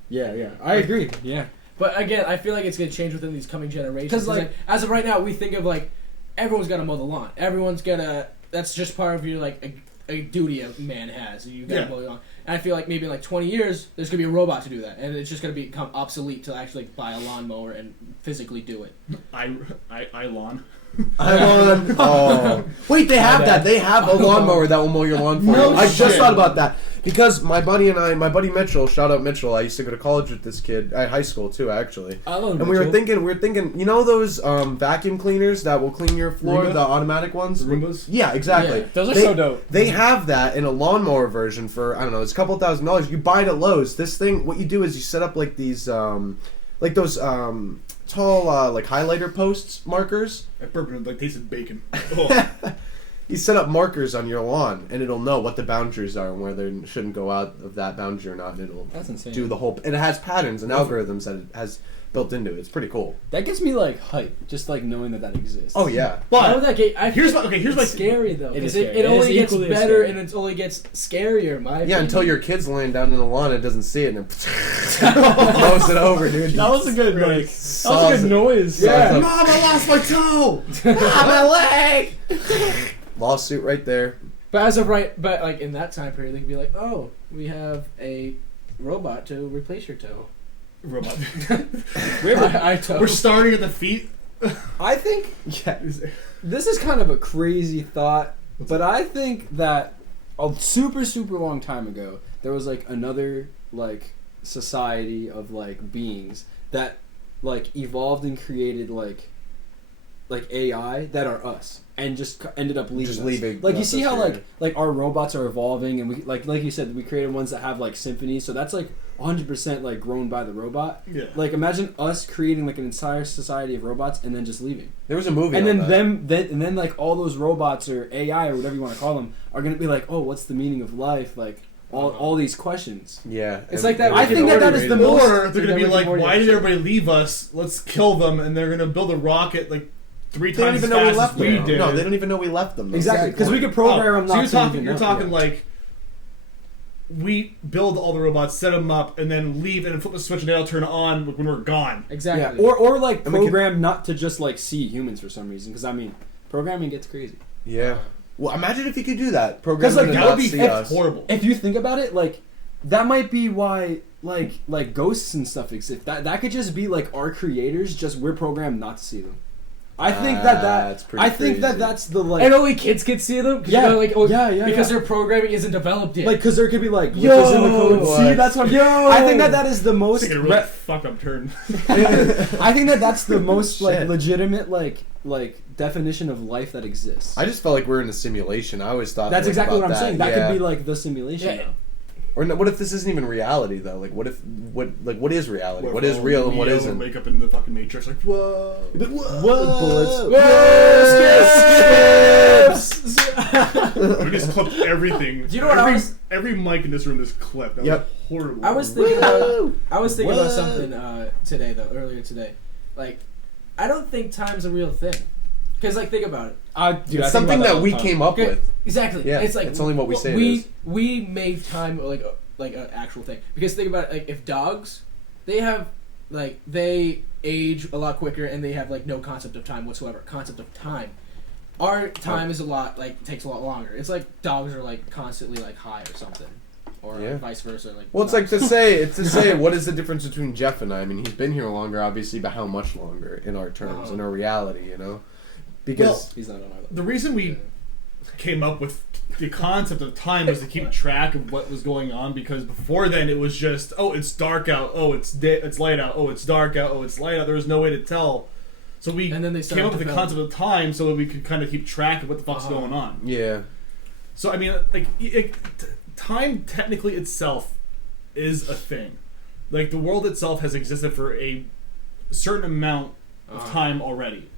Yeah. I agree. Yeah. But again, I feel like it's gonna change within these coming generations. 'Cause, like- as of right now, we think of like everyone's got to mow the lawn. Everyone's gotta. That's just part of your like a duty a man has. You gotta Yeah. mow the lawn. And I feel like maybe in like 20 years, there's gonna be a robot to do that, and it's just gonna become obsolete to actually buy a lawnmower and physically do it. I lawn. I'm on. Oh, wait, they have that. They have a lawnmower that will mow your lawn for No you. I just shit. thought about that because my buddy Mitchell. Shout out Mitchell. I used to go to college with this kid at high school too, actually. I love And we were thinking, you know those vacuum cleaners that will clean your floor, Roomba? the automatic ones? Roombas. Yeah, exactly. Yeah. Those are They- so dope. They have that in a lawnmower version for, I don't know, it's a couple $1,000s. You buy it at Lowe's. This thing, what you do is you set up like these, like those tall, like highlighter posts, markers. I burped like tasted bacon. Oh. You set up markers on your lawn, and it'll know what the boundaries are and where they shouldn't go out of that boundary or not. And it'll That's insane. do the whole. And it has patterns and algorithms that it has built into it. It's pretty cool. That gets me like hype, just like knowing that exists. Oh yeah. But that game, here's my it's scary though, It because is scary. it It only is gets equally as better scary. and it only gets scarier. Yeah, until your kid's laying down in the lawn and it doesn't see it, and then blows it over, dude. That was a good like. That was Saws a good it. noise. Yeah. Mom, I lost my toe. my leg. Lawsuit right there. But as of right, but like in that time period, they could be like, oh, we have a robot to replace your toe. Robot. toe. We're starting at the feet. I think Yeah. this is kind of a crazy thought, but I think that a super long time ago there was like another like society of like beings that like evolved and created like AI that are us and just ended up leaving Just us. leaving Like you us see how here. like our robots are evolving and we like you said we created ones that have like symphonies, so that's like 100% like grown by the robot. Yeah. Like imagine us creating like an entire society of robots and then just leaving. There was a movie. And on then that. then like all those robots or AI or whatever you want to call them are gonna be like, oh, what's the meaning of life? Like all these questions. Yeah. It's and- like that and- I Rick and think that Morty is the rating. most. Or they're gonna be Rick and like, Morty why did episode. everybody leave us? Let's kill them, and they're gonna build a rocket like 3 They don't times even as know we fast left as we them. did. No, they don't even know we left them. though. Exactly, because we could program them So not you're to talking, even you're know. talking Yeah. like we build all the robots, set them up, and then leave, and then flip the switch, and they'll turn on when we're gone. Exactly. Yeah, or like And we could- program not to just like see humans for some reason, because I mean, programming gets crazy. Yeah. Well, imagine if you could do that. 'Cause, Program like, them to That would not be see us. horrible. If you think about it, like that might be why like ghosts and stuff exist. That could just be like our creators, just we're programmed not to see them. I think That's pretty I think crazy. that's the like and only kids can see them. 'Cause, Yeah, yeah, yeah, because yeah. their programming isn't developed yet. like because there could be like Yo, glitches in the code. what? See, that's what. I think that is the most. Taking a really fucked up turn. I think that's the most like Shit. legitimate like definition of life that exists. I just felt like we're in a simulation. I always thought That's like, exactly about what I'm saying. That yeah. could be like the simulation. Yeah. Though. Or no, what if this isn't even reality though? Like, what is reality? What is if real and Neo what would isn't? Wake up in the fucking Matrix like, whoa. Bullets. We just clipped everything. Do you know what I every, was- every mic in this room is clipped. That Yep. was horrible. I was thinking about Whoa. something today though, earlier today. Like, I don't think time's a real thing. Because like, think about it. It's something that we came up Okay, with. Exactly. Yeah, It's like it's only what we say it We is. we made time like an actual thing. Because think about it, like if dogs, they have like they age a lot quicker and they have like no concept of time whatsoever. Concept of time. Our time is a lot like takes a lot longer. It's like dogs are like constantly like high or something, or Yeah. vice versa. Like Well, it's like dogs. to say what is the difference between Jeff and I? I mean, he's been here longer, obviously, but how much longer in our terms, in our reality, you know? Because He's not on my level. The reason we came up with the concept of time was to keep track of what was going on, because before then it was just, oh, it's dark out, oh, it's light out, oh, it's dark out, oh, it's light out. There was no way to tell. So we And then they came started up with the developing- concept of time so that we could kind of keep track of what the fuck's Uh-huh. going on. yeah, So I mean, time technically itself is a thing. Like, the world itself has existed for a certain amount of time already.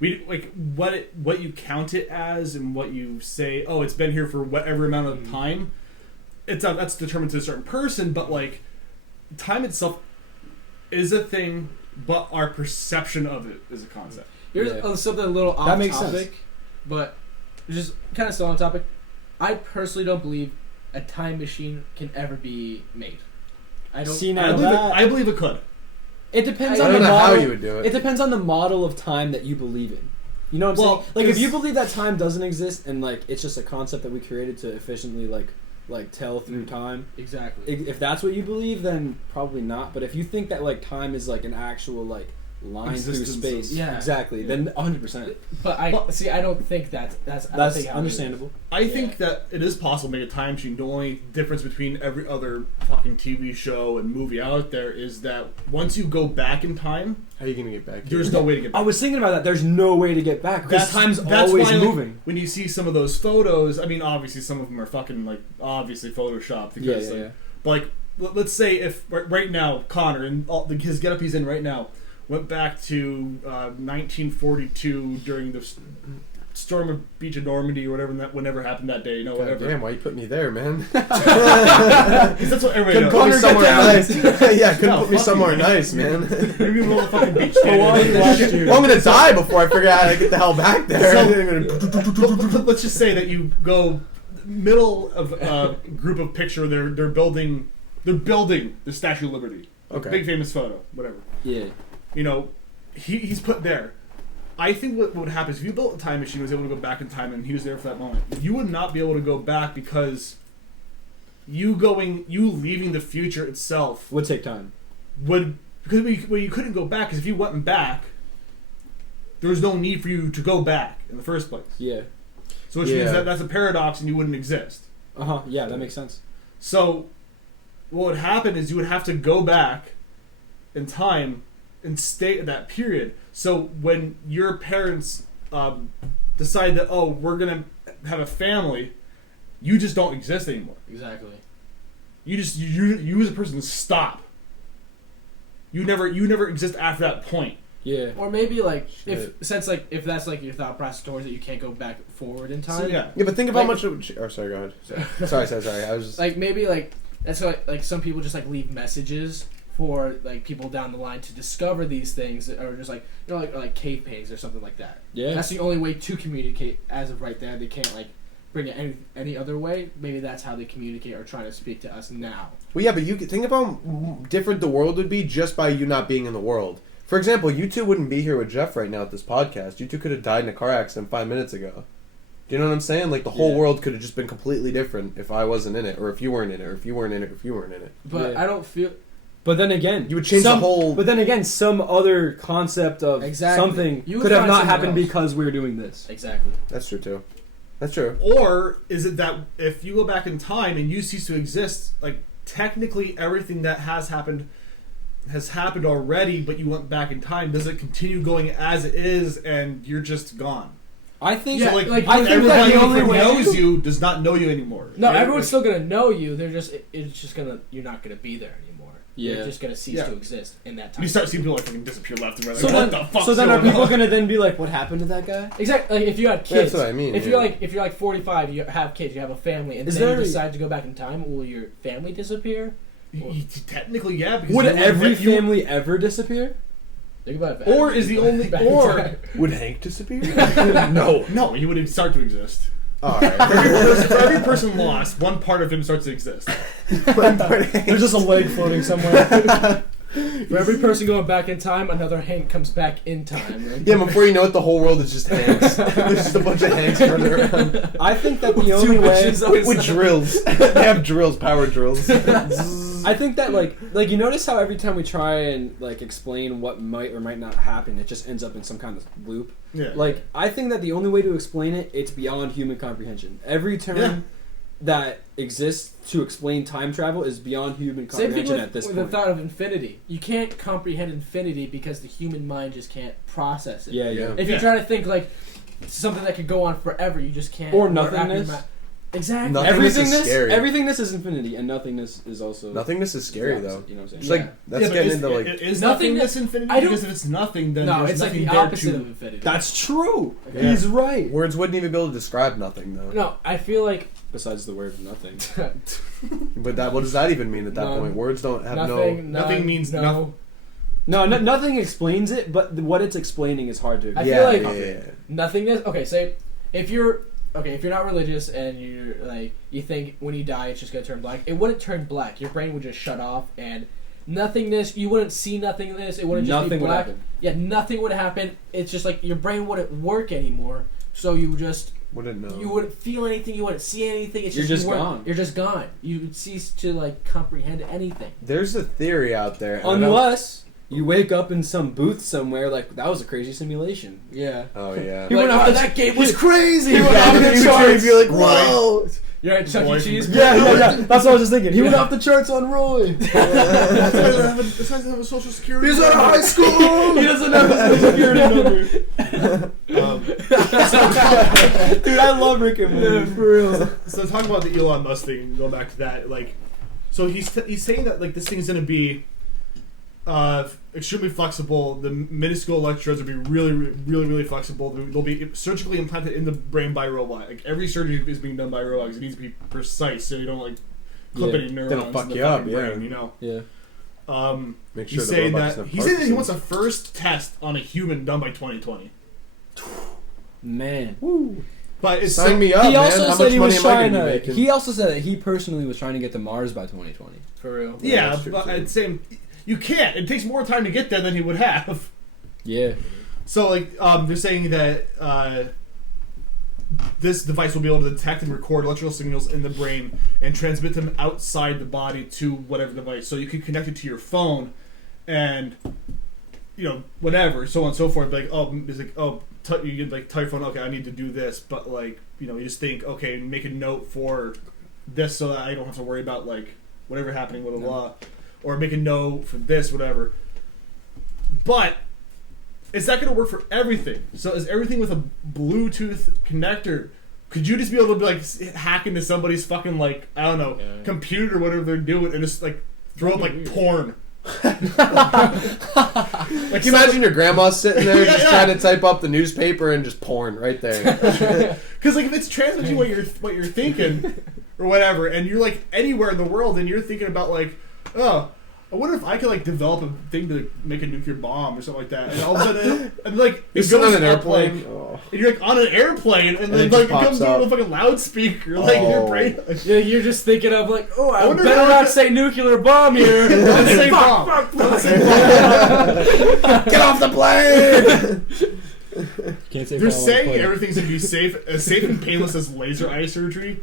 We like what you count it as and what you say, oh, it's been here for whatever amount of time. That's determined to a certain person, but like time itself is a thing, but our perception of it is a concept. Here's something a little off That makes topic, sense. but just kind of still on topic. I personally don't believe a time machine can ever be made. I don't. See, I now believe, that- I believe it could. It depends I on don't the know model. how you would do it. It depends on the model of time that you believe in. You know what I'm Well, saying? Like, if 'cause- you believe that time doesn't exist and like it's just a concept that we created to efficiently like tell through time. Exactly. If that's what you believe, then probably not. But if you think that like time is like an actual like line through Existence of- space, Yeah. exactly, then 100%. But I don't think that's I don't That's think how it is. understandable. I think that it is possible to make a time machine. The only difference between every other fucking TV show and movie out there is that once you go back in time, How are you gonna get back? there's no way to get I back. was thinking about that. There's no way to get back because time's always why, like, moving. when you see some of those photos, I mean, obviously some of them are fucking like obviously photoshopped. Because, Yeah. But like, let's say if right now Connor and his getup he's in right now went back to 1942 during the storm of Beach of Normandy or whatever whenever happened that day. You know, God whatever. damn, why you put me there, man? 'Cause that's what everybody Couldn't put me knows. somewhere nice. Yeah, couldn't No, put me fuck somewhere you, nice, man. Maybe we'll the fucking beach. Hawaii last year. Well, I'm gonna die before I figure out how to get the hell back there. Let's just say that you go middle of a group of picture. They're building the Statue of Liberty. Okay. Big famous photo, whatever. Yeah. You know, he's put there. I think what would happen is if you built a time machine and was able to go back in time and he was there for that moment, you would not be able to go back because you leaving the future itself Would take time. you couldn't go back because if you went back, there was no need for you to go back in the first place. Yeah. So which means Yeah. that's a paradox and you wouldn't exist. Yeah, that makes sense. So what would happen is you would have to go back in time and stay at that period. So when your parents decide that, oh, we're gonna have a family, you just don't exist anymore. Exactly. You as a person stop. You never exist after that point. Yeah. Or maybe like Shit. if that's like your thought process towards that you can't go back forward in time. So yeah. Yeah, but think of how Like- much. Oh, sorry. Go ahead. Sorry. I was just. Like maybe like that's why like some people just like leave messages for like people down the line to discover these things or just like like cave paintings or something like that. Yeah. That's the only way to communicate as of right there. They can't like bring it any other way. Maybe that's how they communicate or try to speak to us now. Well, yeah, but you could think of how different the world would be just by you not being in the world. For example, you two wouldn't be here with Jeff right now at this podcast. You two could have died in a car accident 5 minutes ago. Do you know what I'm saying? Like, the whole Yeah. world could have just been completely different if I wasn't in it, or if you weren't in it, or if you weren't in it, or if you weren't in it. But Yeah. I don't feel But then again, You would change the whole... But then again, some other concept of Exactly. something You would could have find not something happened else. because we're doing this. exactly. That's true, too. That's true. Or is it that if you go back in time and you cease to exist, like technically everything that has happened already, but you went back in time, does it continue going as it is and you're just gone? I think. Yeah, So like, like, I think that everybody the who only way- knows you does not know you anymore. No, Right? everyone's still gonna know you. They're just it's just gonna you're not gonna be there anymore. Yeah. You're just gonna cease Yeah. to exist in that time. You start seeing people like fucking disappear left and right. So Like, then, what the fuck's so then are going people on? gonna then be like, "What happened to that guy?" Exactly. Like if you had That's kids, what I mean, if yeah. you're like 45, you have kids, you have a family, and Is then there- you decide to go back in time, will your family disappear? Technically, yeah. Because Would you every you- family ever disappear? Think about it. Or is the only Back in or time. Would Hank disappear? no, he would start to exist. Alright. For every person lost, one part of him starts to exist. There's just a leg floating somewhere. For every person going back in time, another Hank comes back in time. Right? Yeah, before you know it, the whole world is just Hanks. There's just a bunch of Hanks running around. I think that the only way. With drills. They have drills, power drills. I think that like you notice how every time we try and like explain what might or might not happen, it just ends up in some kind of loop. Yeah. Like I think that the only way to explain it, it's beyond human comprehension. Every term Yeah. that exists to explain time travel is beyond human Same thing comprehension at this with the point. thought of infinity. You can't comprehend infinity because the human mind just can't process it. Yeah. If you Yeah. try to think like something that could go on forever, you just can't. Or wrap your nothingness. mi- Exactly. Nothingness is scary. Everythingness is infinity, and nothingness is also. Nothingness is scary the though. opposite, you know what I'm It's saying? like that's but getting into like. is Nothingness- nothingness infinity? I don't- Because if it's nothing, then No, there's it's like nothing the there opposite to. of infinity. That's true. Yeah. He's right. Words wouldn't even be able to describe nothing though. No, I feel like Besides the word nothing. But that, what does that even mean at that None. point? Words don't have nothing. Nothing none, means no. nothing. No, nothing explains it, but what it's explaining is hard to. I Yeah, feel like yeah. nothingness. Okay, say if you're not religious and you're like you think when you die it's just gonna turn black, it wouldn't turn black. Your brain would just shut off and nothingness. You wouldn't see nothingness. It wouldn't just Nothing be would black. happen. Yeah, nothing would happen. It's just like your brain wouldn't work anymore. So you just Wouldn't know. you wouldn't feel anything. You wouldn't see anything. It's You're just you weren't- gone. You're just gone. You would cease to like comprehend anything. There's a theory out there. and I don't- Unless you wake up in some booth somewhere, like that was a crazy simulation. Yeah. Oh yeah. He went Like, off oh, that game was crazy. He went Yeah, off in the the future, charts. you'd be like, whoa. You're at Chuck Boy E. from Cheese. the- Yeah. That's what I was just thinking. He went off the charts on Roy. This guy doesn't have a social security. He's out of high school. He doesn't have a social security number. Dude, I love Rick and Morty. For real. So talking about the Elon Musk thing, going back to that, like, so he's saying that like this thing is going to be extremely flexible. The minuscule electrodes will be really flexible. They'll be surgically implanted in the brain by a robot. Like every surgery is being done by a robot because it needs to be precise, so you don't like clip Yeah. any neurons They don't fuck in the you up, fucking yeah. brain, you know. Yeah. Make sure He's the saying robots that have he's saying that he wants Parkinson's. a first test on a human done by 2020. Man. But it's Sign me up, He man. also How said much he money was am I trying gonna be to. making? He also said that he personally was trying to get to Mars by 2020. For real. yeah, that's true, but too. at the same, you can't. It takes more time to get there than he would have. Yeah. So, like, they're saying that this device will be able to detect and record electrical signals in the brain and transmit them outside the body to whatever device. So you can connect it to your phone and, you know, whatever, so on and so forth. Like, you can, like, tell your phone, okay, I need to do this. But, like, you know, you just think, okay, make a note for this so that I don't have to worry about, like, whatever happening, blah, blah, blah. Or make a note for this, whatever. But is that going to work for everything? So is everything with a Bluetooth connector? Could you just be able to be like hack into somebody's fucking like I don't know computer or whatever they're doing and just like throw up like porn? Like imagine your grandma sitting there just trying to type up the newspaper and just porn right there. Because like if it's transmitting what you're thinking or whatever, and you're like anywhere in the world and you're thinking about like I wonder if I could like develop a thing to make a nuclear bomb or something like that, and all of a sudden, and like You're it sitting goes on an up, airplane. like, Oh. and you're like on an airplane, and then it like just it comes pops through up. with a fucking loudspeaker, like in your Oh. brain. Yeah, you're just thinking of like, oh, I wonder better how not I- say nuclear bomb here. Don't say bomb. Don't say bomb. Get off the plane! Can't say They're saying everything's gonna be safe and painless as laser eye surgery.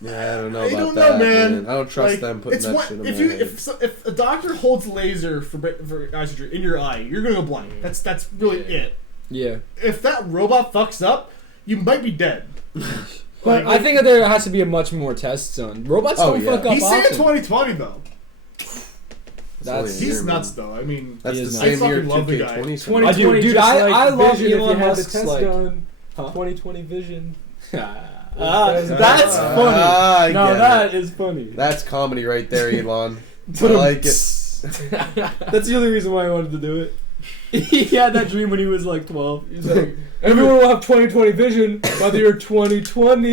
Yeah, I don't know I about don't that, know, man. I don't trust Like, them putting it's that one- shit in if my you head. if a doctor holds laser for eye surgery in your eye, you're gonna go blind. That's really it. Yeah. If that robot fucks up, you might be dead. But I think that there has to be a much more tests done. Robots Oh, don't yeah. fuck up He's saying often. 2020 though. That's- He's Year, nuts man. though. I mean, That's He the is same nuts. year I fucking love the guy. 2K20. 2020, Dude, just I like love vision if Elon you had the Musk's, test like- done. 2020 vision. That's That's funny. I No, get it. that is funny. That's comedy right there, Elon. I like it. That's the only reason why I wanted to do it. He had that dream when he was like 12. He's like, everyone will have 2020 vision by the year 2020.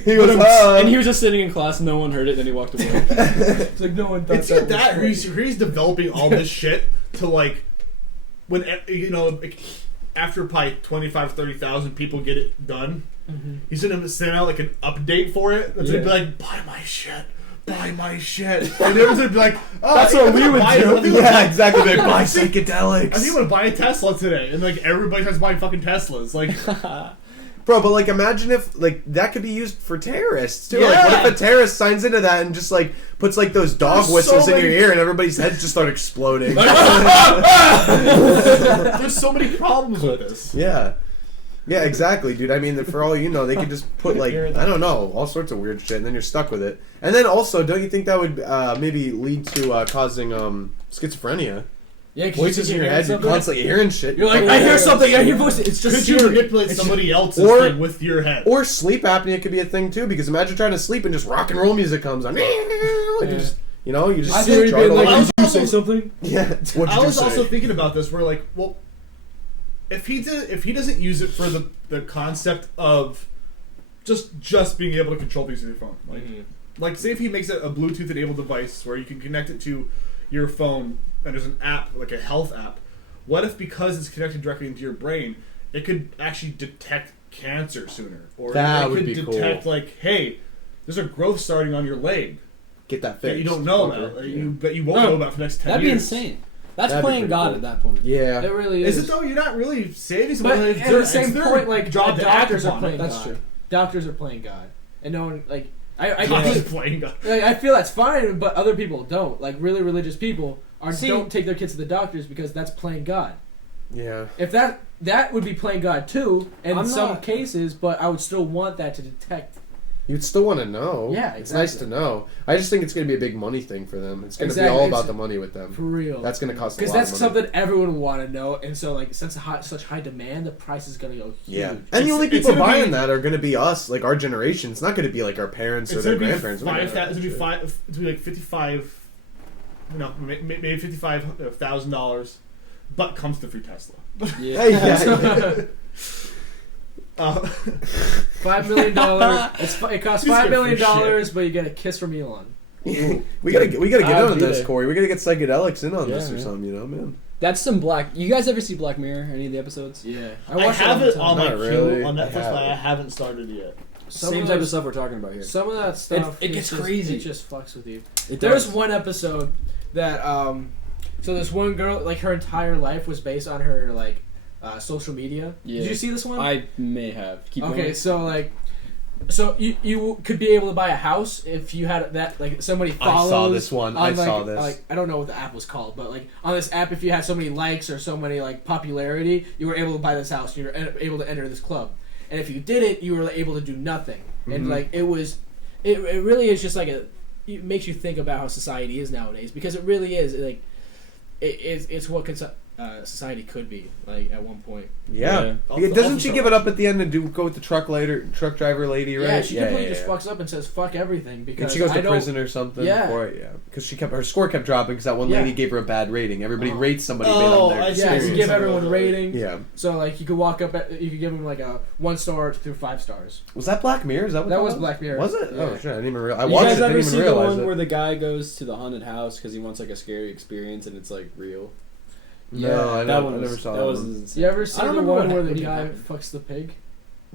He was, and he was just sitting in class, no one heard it, then he walked away. It's like no one thought it's either was that or funny. he's developing all this shit to like when you know like, after probably 25, 30,000 people get it done. He's gonna send out like an update for it. That's gonna be like, buy my shit. And everyone's gonna be like, oh, That's I what think we I'm would buying- do. I think I'm Yeah, buying- exactly. Like, buy I think psychedelics. I'm gonna buy a Tesla today, and like everybody starts buying fucking Teslas. Like, Bro, but like imagine if like that could be used for terrorists too. Like Yeah. what if a terrorist signs into that and just like puts like those dog There's whistles so in your many- ear and everybody's heads just start exploding. there's so many problems with this. Yeah. Yeah, exactly, dude. I mean, for all you know, they could just put like I don't know, all sorts of weird shit, and then you're stuck with it. And then also, don't you think that would maybe lead to causing schizophrenia? Yeah, 'cause voices in you your hear head. You're something. constantly hearing shit. You're like, I hear something. I hear voices. It's just Could you Siri. manipulate It's somebody else's or- thing with your head? Or sleep apnea could be a thing too, because imagine trying to sleep and just rock and roll music comes on. Like you just, you know, you just I Siri think being like, I was did you also- say something? yeah. What'd I you was say? also thinking about this. We're like, well, if he doesn't use it for the concept of just being able to control things with your phone, like say if he makes it a Bluetooth enabled device where you can connect it to your phone and there's an app like a health app. What if because it's connected directly into your brain, it could actually detect cancer sooner, or That it would could be detect cool. like, hey, there's a growth starting on your leg Get that fixed. that you don't know Okay. about, that you won't know about for the next 10 That'd be years. insane. That's That'd be playing pretty God cool. at that point. Yeah. It really Is is. it though? You're not really saving But someone. at the same point, like job to act doctors are upon it. playing That's God. true. Doctors are playing God, and no one like I God feel, is playing God. like, I feel that's fine, but other people don't. Like really religious people See- don't take their kids to the doctors because that's playing God. Yeah. If that would be playing God too in I'm some not- cases, but I would still want that to detect. You'd still want to know. Yeah, It's nice to exactly. know. I just think it's going to be a big money thing for them. It's going to Exactly. be all It's- about the money with them. For real. That's going to cost a lot Because of that's money. something everyone would want to know, and so like since such high demand, the price is gonna go huge. Yeah. And the only It's people gonna buying be- that are going to be us, like our generation. It's not going to be like our parents or It's their gonna be grandparents. We're not gonna- It's gonna be five. It's gonna be like 55. No, maybe $55,000, but comes to free Tesla. Yeah. Hey, yeah. $5 million. It costs Just $5 get million, free but you get a kiss from Elon. we gotta get I'd on be this, there. Corey. We gotta get Sikadelixx in on Yeah, this or man. something, you know, man. That's some black. You guys ever see Black Mirror? Any of the episodes? Yeah, I watch have all it the on time. my Not queue really. on I Netflix, but I haven't. haven't started yet. Some Same of type of those- stuff we're talking about here. Some of that stuff, it it's gets just- crazy. It just fucks with you. It There was does. one episode that so this one girl, like her entire life was based on her like social media. Yeah. Did you see this one? I may have. Keep Okay, going. so like, so you could be able to buy a house if you had that like somebody I follows. saw this one. on, I saw this. Like I don't know what the app was called, but like on this app, if you had so many likes or so many like popularity, you were able to buy this house. You were able to enter this club, and if you didn't, you were able to do nothing. And Mhm. like it really is just like it makes you think about how society is nowadays, because it really is like it's what society could be like at one point. Yeah. Also- Doesn't also she so- give it up at the end and go with the truck driver lady, right? Yeah, she completely just fucks up and says fuck everything because And she goes I to don't- prison or something Yeah. for it, yeah. Because her score kept dropping because that one Yeah. lady gave her a bad rating. Everybody Oh. rates somebody based Oh, on their I see. Yeah, experience. you give everyone a rating. Yeah. So like you could walk up, you could give them like a 1 star through 5 stars. Was that Black Mirror? Is that what That was Black Mirror. Was it? Yeah. Oh shit! I didn't even realize. I You watched guys it. ever Didn't see even the realize one it. where the guy goes to the haunted house because he wants like a scary experience and it's like real? No, I that one never saw that that was one. insane. You ever see I don't the remember one what where the happened. guy Happened. fucks the pig?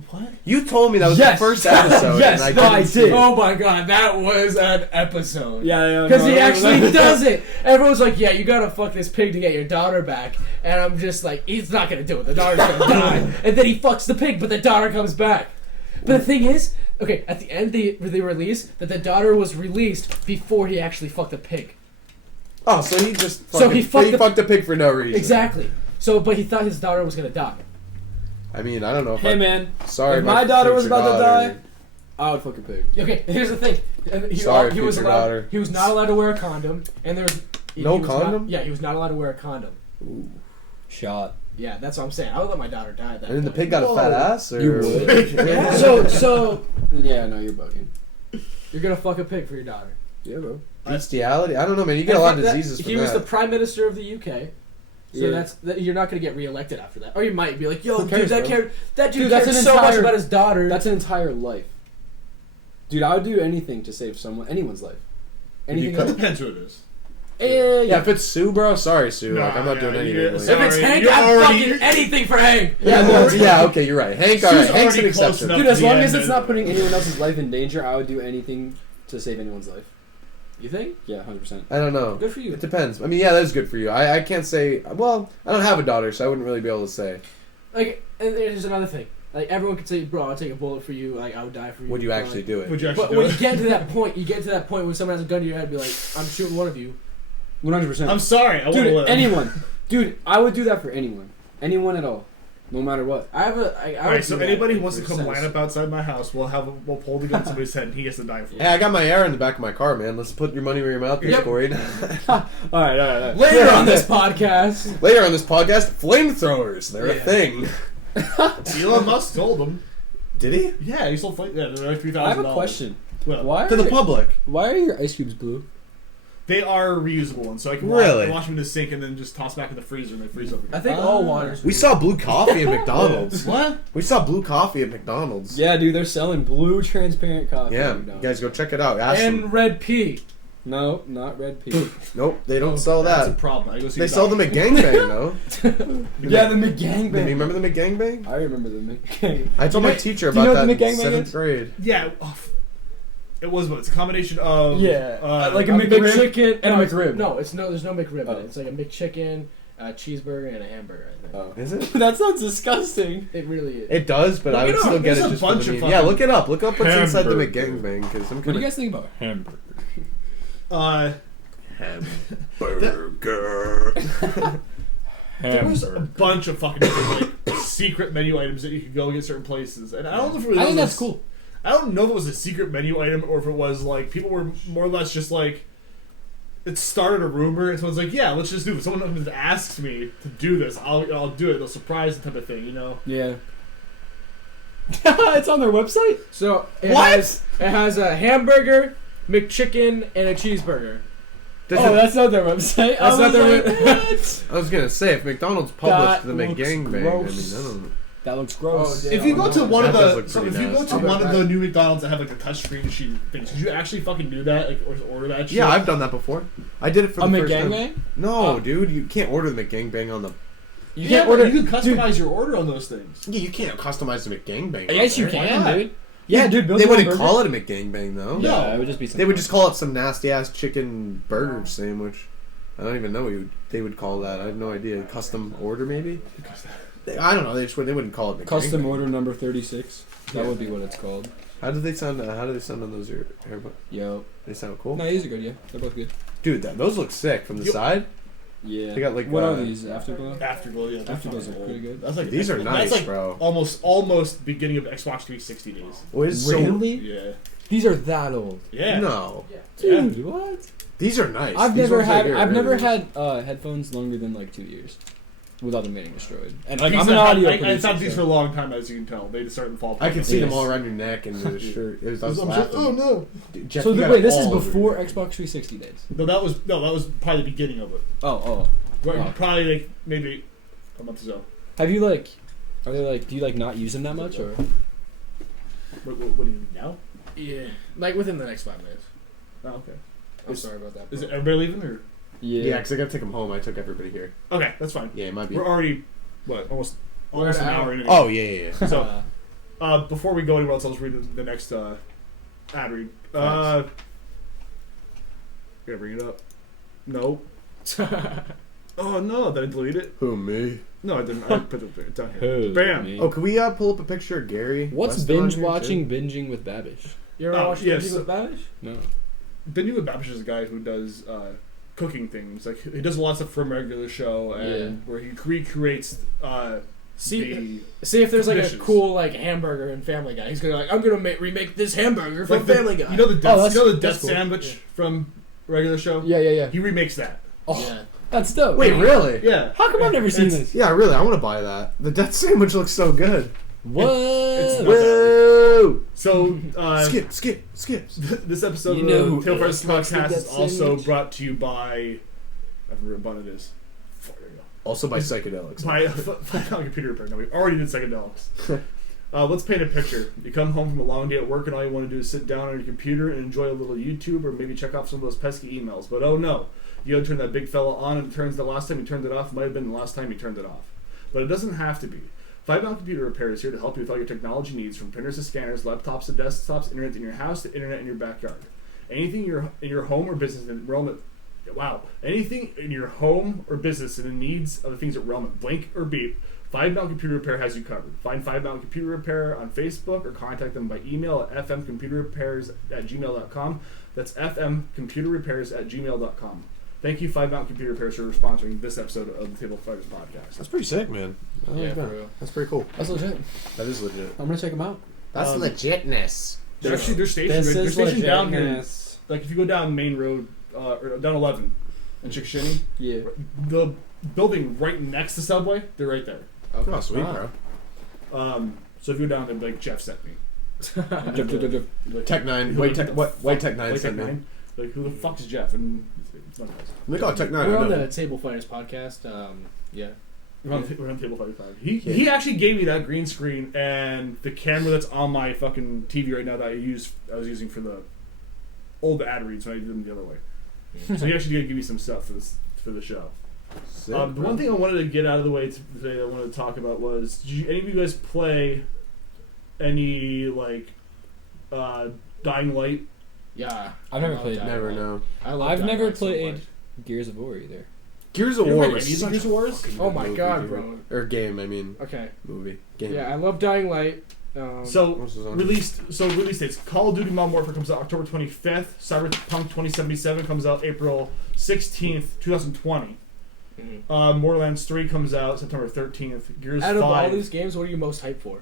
What? You told me that was Yes. the first episode. Yes, and no, didn't I see did. it. Oh my god, that was an episode. Yeah, Because no, he I actually remember that. does it. Everyone's like, yeah, you gotta fuck this pig to get your daughter back. And I'm just like, he's not gonna do it. The daughter's gonna die. And then he fucks the pig, but the daughter comes back. But the thing is, okay, at the end they release that the daughter was released before he actually fucked the pig. Oh, so he just So he fucked the pig for no reason. Exactly. So, but he thought his daughter was gonna die. I mean, I don't know if Hey man, sorry, if my daughter was future about to daughter. die, I would fucking pig. Okay, here's the thing. And Sorry, he was future allowed. daughter. He was not allowed to wear a condom, and there was No he was not- condom? yeah, he was not allowed to wear a condom. Shot. Yeah, that's what I'm saying. I would let my daughter die at that And then the point. pig got a fat Whoa. ass, or You would? Yeah. So yeah, no, you're bugging. You're gonna fuck a pig for your daughter. Yeah, bro. bestiality? I don't know, man. You get a lot of diseases from He that. was the prime minister of the UK. So Yeah. you're not gonna get reelected after that, or you might be like, "Yo, Who cares, dude, that bro? dude Dude, that's cared an so much entire- about his daughter." That's an entire life. Dude, I would do anything to save anyone's life. Anything. It depends who it is. yeah, if it's Sue, bro, sorry, Sue. Like, I'm not Nah, doing yeah, anything. yeah, like sorry. that. if it's Hank, You're I'm already- fucking anything for Hank. Yeah, You're already- yeah, okay, you're right. Hank, Sue's alright. Hank's an already close exception. enough. Dude, as the long end as it's and- not putting anyone else's life in danger, I would do anything to save anyone's life. You think? Yeah, 100%. I don't know. Good for you. It depends. I mean, yeah, that is good for you. I can't say. Well, I don't have a daughter, so I wouldn't really be able to say. Like, and there's another thing. Like, everyone could say, "Bro, I'll take a bullet for you. Like, I would die for you." Would you But, actually like, do it? Would you actually But do when it? you get to that point, when someone has a gun to your head, be like, "I'm shooting one of you." 100%. I'm sorry. I want to Dude, live. anyone. Dude, I would do that for anyone. Anyone at all. no matter what. I All would right, so do that, anybody who like, wants to for come sense. line up outside my house, we'll pull the gun to somebody's head, and he gets to die for it. Hey, I got my air in the back of my car, man. Let's put your money where your mouth is, Yep. Corey. All right. Later on this podcast. Later on this podcast, flamethrowers. They're a Yeah. thing. Elon Musk sold them. Did he? Yeah, he sold they're like $3,000. I have a question. Well, Why To are the your, public. why are your ice cubes blue? they are reusable ones, so I can Really? wash them in the sink and then just toss back in the freezer and they freeze up again. I think all waters. We saw blue coffee at McDonald's. What? We saw blue coffee at McDonald's. Yeah, dude, they're selling blue transparent coffee. Yeah, at you McDonald's. guys go check it out. Ask And them. red pea. No, not red pea. Nope, they don't sell That's a that. problem. I go see They a sell them doctor. at Gangbang, though. Yeah, the McGangbang. Do you remember the McGangbang? I remember the McGangbang. I told my teacher do you know about what that the in McGangbang 7th is? grade. Yeah. It was what? It's a combination of like a A McRib McChicken and a no, McRib. No, there's no McRib Oh. in it. It's like a McChicken, a cheeseburger, and a hamburger. I think. Oh. Is it? That sounds disgusting. It really is. It does, but I Look would it up. still get There's it a just for bunch the of meme. Yeah, fucking look it up. Look up what's inside the hamburger. McGangbang, because I'm What do kind you of guys think about hamburger? hamburger. There was a bunch of fucking different, like, secret menu items that you could go get certain places, and I don't know if it really I think was- that's cool. I don't know if it was a secret menu item or if it was like people were more or less just like it started a rumor and someone's like, yeah, let's just do this. Someone just asks me to do this, I'll do it. They'll surprise type of thing, you know. Yeah. It's on their website? So it What? has a hamburger, McChicken, and a cheeseburger. That's not their website. That's not their what? I was gonna say, if McDonald's published That the looks McGangbang, gross. I mean, I don't know. That looks gross. Oh, damn. If you go to one of That does the look so pretty if you go nasty. to one of the new McDonald's that have like the touchscreen machine things, did you actually fucking do that? Like or order that shit? Yeah, I've done that before. I did it for A the first time. McGangbang? No, dude, you can't order the McGangbang on the. You Yeah, can't but order. you can customize your order on those things. Yeah, you can't customize the McGangbang. Yes, you on there. can, not? dude. Yeah, dude. Build They your own wouldn't burger. call it a McGangbang though. Yeah, it would just be. They would just call it some nasty ass chicken burger sandwich. I don't even know what they would call that. I have no idea. Custom order mayy? I don't know. They wouldn't call it McGangbang. Custom order number 36. That would be what it's called. How do they sound? How do they sound on those earbuds? Yo. They sound cool. No, these are good. Yeah, they're both good. Dude, those look sick from the Yep. side. Yeah. They got, like, What are uh, these? Afterglow. Afterglow, yeah. they're Afterglows fucking are pretty old. good. That's like These are nice, that's like bro. Almost beginning of Xbox 360 days. What is so? Really? Yeah. These are that old. Yeah. No, Dude, what? these are nice. I've These never ones I had. get I've never really- had headphones longer than like 2 years, without them getting destroyed. And like These I'm an are- audio I producer. had these for a so- long time, as you can tell. They just started to fall apart. I could see them Yes. all around your neck and the shirt. I was I'm just laughing. oh no. Dude, Jeff, So you got wait, it this is all over before your- Xbox 360 days. No, that was probably the beginning of it. Oh. Right, Oh. probably like maybe a month ago. Have you like? Are they like? Do you like not use them that much or? What do you mean now? Yeah, like within the next 5 minutes. Oh, okay. I'm sorry about that. Is it everybody leaving or? Yeah, because I gotta take them home. I took everybody here. Okay, that's fine. Yeah, it might be. We're already almost We're an an hour hour. in. Oh yeah. So before we go anywhere else, I'll just read the next ad read. Gotta bring it up. No. Oh no, did I delete it? Who me? No, I didn't. I put it down here. Who, Bam. me? Oh, can we pull up a picture of Gary? What's Weston on binge here, watching? too? Binging with Babish. You ever Oh, watched yes. Interview with Babish? No. Benny with Babish is a guy who does cooking things. Like he does a lot of stuff from a regular show, and where he recreates See if there's like dishes. a cool like hamburger in Family Guy. He's gonna like, I'm gonna remake this hamburger from like the- Family Guy. You know the death, that's- death that's cool. sandwich Yeah. from regular show. Yeah. He remakes that. Oh, Yeah. that's dope. Wait, really? Yeah. How come I've never seen It's- this? Yeah, really. I want to buy that. The death sandwich looks so good. What? it's not Whoa! So Skip. this episode You know of who the Tail First else likes the podcast is death also sandwich? brought to you by I forget what it is. There you go. Also by Psychedelics. By computer repair. No, we already did psychedelics. Let's paint a picture. You come home from a long day at work and all you want to do is sit down on your computer and enjoy a little YouTube or maybe check off some of those pesky emails. But oh no, you gotta turn that big fella on and it turns the last time you turned it off might have been the last time you turned it off. But it doesn't have to be. 5 Pound Computer Repair is here to help you with all your technology needs, from printers to scanners, laptops to desktops, internet in your house to internet in your backyard. Anything in your home or business in realm anything in your home or business in the needs of the things that realm at blink or beep, 5 Pound Computer Repair has you covered. Find 5 Pound Computer Repair on Facebook or contact them by email at fmcomputerrepairs@gmail.com. That's fmcomputerrepairs@gmail.com. Thank you, Five Mountain Computer Repairs, for sponsoring this episode of the Table Fighters podcast. That's pretty sick, man. I like Yeah, that. for real. That's pretty cool. That's legit. That is legit. I'm gonna check them out. That's Um, legitness. They're stationed. They're stationed down here. Like if you go down Main Road, or down 11 in Chickashinny, Yeah. the building right next to Subway, they're right there. Oh, sweet, Ah. So if you go down there, like Jeff sent me. Like, Tech Nine. who White the Tech. White Tech Nine White sent Tech me. Nine? Like who the fuck is Jeff? And it's not nice. They call it Tech Nine. We're I on know. the Table Fighters podcast. Yeah. We're on Table 55. He actually gave me that green screen and the camera that's on my fucking TV right now that I was using for the old ad reads when I did them the other way. So he actually did give me some stuff for the show. Sick, The bro. one thing I wanted to get out of the way today that I wanted to talk about was, did any of you guys play any like Dying Light? Yeah. I've never I love played. Dying Never Light. know. I love I've Dying never Light so played much. Gears of War either. Gears of You War never was played such Gears a of Wars? fucking Oh good my movie, god, dude. bro. Or game, I mean. Okay. Movie. Game. Yeah, I love Dying Light. So What's his own? release dates: Call of Duty Modern Warfare comes out October 25th. Cyberpunk 2077 comes out April 16th, 2020. Borderlands 3 comes out September 13th. Gears Out 5. of all these games, what are you most hyped for?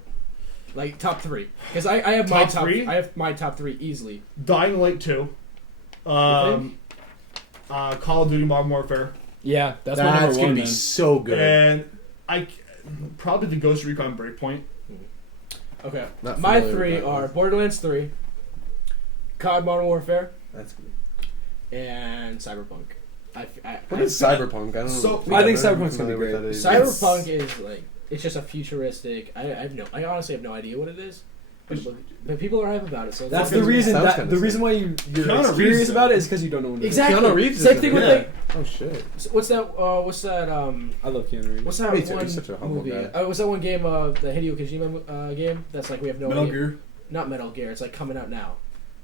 Like top 3? Because I have my Top top three? I have my top 3 easily. Dying Light 2. Call of Duty Modern Warfare. Yeah, that's my That's number gonna one. be Man. so good. And probably the Ghost Recon Breakpoint. Okay. Not My familiar 3 with that are one. Borderlands 3, COD Modern Warfare, That's good. and Cyberpunk. What is Cyberpunk? I don't So- know. I think I'm Cyberpunk's gonna be familiar with great. that either. Cyberpunk is like it's just a futuristic. I honestly have no idea what it is, but people are hype about it. So That's Fucking the reason. sounds That kinda the sick. reason why you're Keanu like, Reeves curious is about in it it. is because you don't know what it is. exactly. Keanu Reeves is Same in thing it. with Yeah. like Oh shit. what's that? What's that? I love Keanu Reeves. What's that Me too, one he's such a humble movie? guy. What's that one game? The Hideo Kojima game. That's like we have no Metal idea. Gear. Not Metal Gear. It's like coming out now.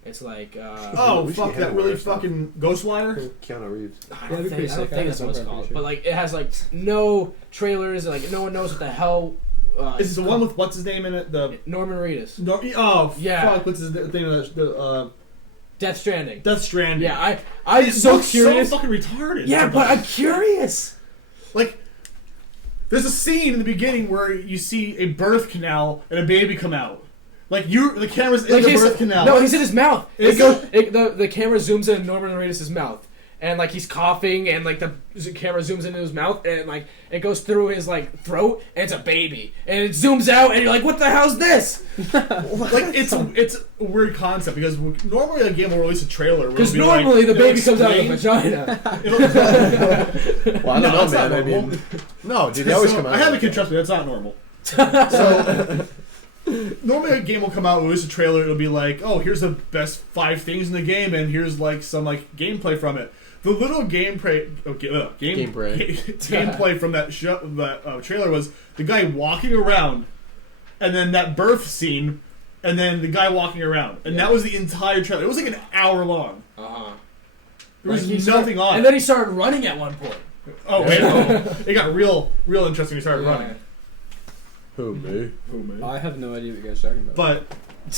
It's like Oh, we should fuck hit that him really with stuff. fucking Ghostwire. Keanu Reeves. I Yeah, don't that'd be think, pretty I don't sick. think that's what it's I'm called. pretty sure. But like it has like no trailers. Like no one knows what the hell. Is it the one with what's his name in it? The Norman Reedus? yeah. Fuck, what's his name? The Death Stranding. Death Stranding. Yeah, I'm It so looks curious. So fucking retarded. Yeah, but I'm curious. Like, there's a scene in the beginning where you see a birth canal and a baby come out. Like the camera's in the he's- birth canal. No, he's in his mouth. Is The camera zooms in Norman Reedus' mouth, and like he's coughing, and like the camera zooms into his mouth, and like it goes through his like throat, and it's a baby, and it zooms out, and you're like, what the hell's this? Like it's a weird concept because normally a game will release a trailer. Because normally the baby comes out of the explain- vagina. Well, I don't No, know, it's not man. I normal. mean, no, dude, they always come out. I have a like kid. that. Trust me, that's not normal. So normally a game will come out, release a trailer. It'll be like, oh, here's the best 5 things in the game, and here's like some like gameplay from it. The little gameplay from that trailer was the guy walking around, and then that birth scene, and then the guy walking around, and that was the entire trailer. It was like an hour long. There was nothing on. And then he started running at one point. Oh wait, no. It got real interesting. We started running. Who, me? I have no idea what you guys are talking about. But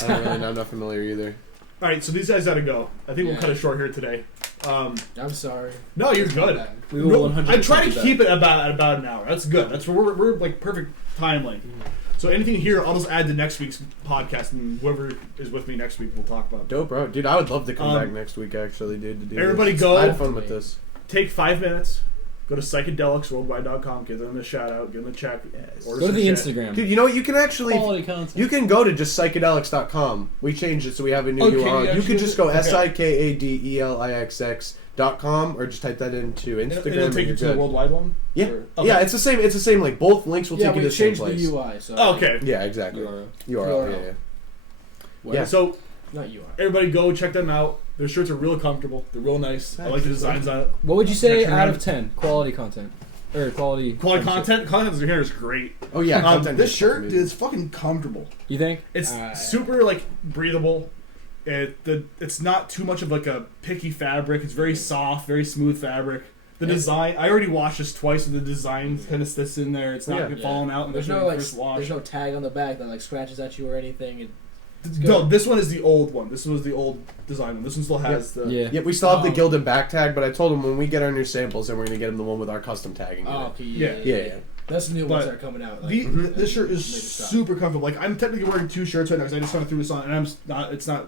I don't really know. I'm not familiar either. all right, so these guys gotta go. I think we'll Yeah. cut it short here today. I'm sorry. No, you're good. we will No, 100% I try to do that. keep it about an hour. That's good. That's we're like perfect time length. So anything here, I'll just add to next week's podcast, and whoever is with me next week, we'll talk about. Dope, bro. Dude, I would love to come Um, back next week, actually, dude. To do everybody this. go. I had fun with this. Take 5 minutes. Go to Sikadelixxworldwide.com. Give them a shout out. Give them a check. Order Go to some the shit. Instagram. Dude, you know what? You can actually... Quality content. You can go to just Sikadelixx.com. We changed it so we have a new Oh, can you URL. You actually can just go do- okay. SIKADELIXX.com or just type that into Instagram. And it'll take you and to you're the good. worldwide one. Yeah, Or- okay. yeah, it's the same. It's the same. Like both links will Yeah, take you we to the same changed place. the UI. So Oh, okay. Yeah, exactly. URL. URL. Yeah, yeah. Yeah. So not UI. everybody go check them out. Their shirts are real comfortable. They're real nice. I like the designs on it. What would you say Check it out out. of 10? Quality content. Or quality... Quality friendship. content in here is great. Oh yeah. content This is shirt amazing. is fucking comfortable. You think? It's super like breathable. It's not too much of like a picky fabric. It's very soft, very smooth fabric. The design, I already washed this twice, and the design kind of sits in there. It's not Yeah. falling out. There's when no you like first wash. there's no tag on the back that like scratches at you or anything. No, this one is the old one. This was the old design one. This one still has the. Yeah. Yep, we still have the Gildan back tag, but I told him when we get our new samples, then we're gonna get him the one with our custom tagging. in Oh, it. okay, Yeah. That's the new ones But that are coming out. Like, This shirt is maybe stop. super comfortable. Like I'm technically wearing 2 shirts right now because I just kind of threw this on, and it's not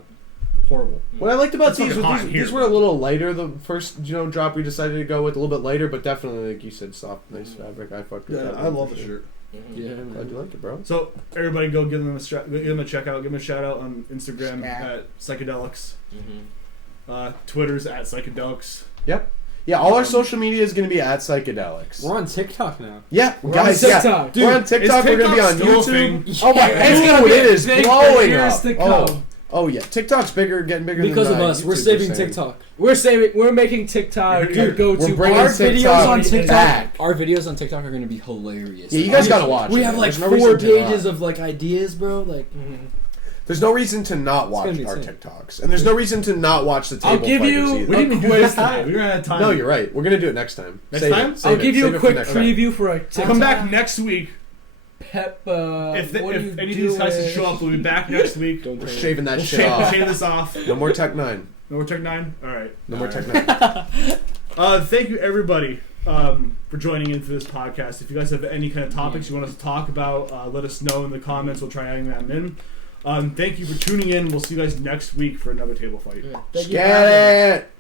horrible. What I liked about It's these fucking was hot these, here. these were a little lighter. The first drop we decided to go with a little bit lighter, but definitely like you said, soft, nice fabric. I fucked with Yeah, that. I love the shirt. Yeah, Glad man. you liked it, bro. So everybody go give them a check out. Give them a shout out on Instagram Yeah. at Sikadelixx. Twitter's at Sikadelixx. Yeah, all our social media is gonna be at Sikadelixx. We're on TikTok now. Yeah, We're guys. on Yeah, TikTok. we're on TikTok. We're gonna be on TikTok still a YouTube. thing? Oh my! It's gonna be it is big blowing for years up. to come. Oh yeah, TikTok's getting bigger Because than of us, we're YouTube's saving saying. TikTok. We're making TikTok Dude, go to we're bringing Our TikTok videos on TikTok. back. Our videos on TikTok are gonna be hilarious. Yeah, you guys gotta watch. We it. have like There's no 4 reason to not. pages of like ideas, bro. Like, There's no reason to not watch gonna be our insane. TikToks, and there's no reason to not watch the table I'll give fighters you- either. We didn't even do quiz this time. today. We ran out of time. No, you're right. We're gonna do it next time. Next Save time? It, save I'll it, give you save a it for quick next time. preview for a TikTok. Come back next week. Pep. If what are you any of these guys doing? show up, we'll be back next week. We're shaving that We'll shit off. shave this off. No more Tech 9. No more Tech 9? Alright. No more Tech 9. Thank you, everybody, for joining in for this podcast. If you guys have any kind of topics you want us to talk about, let us know in the comments. We'll try adding them in. Thank you for tuning in. We'll see you guys next week for another table fight. Thank you for Get having us. it!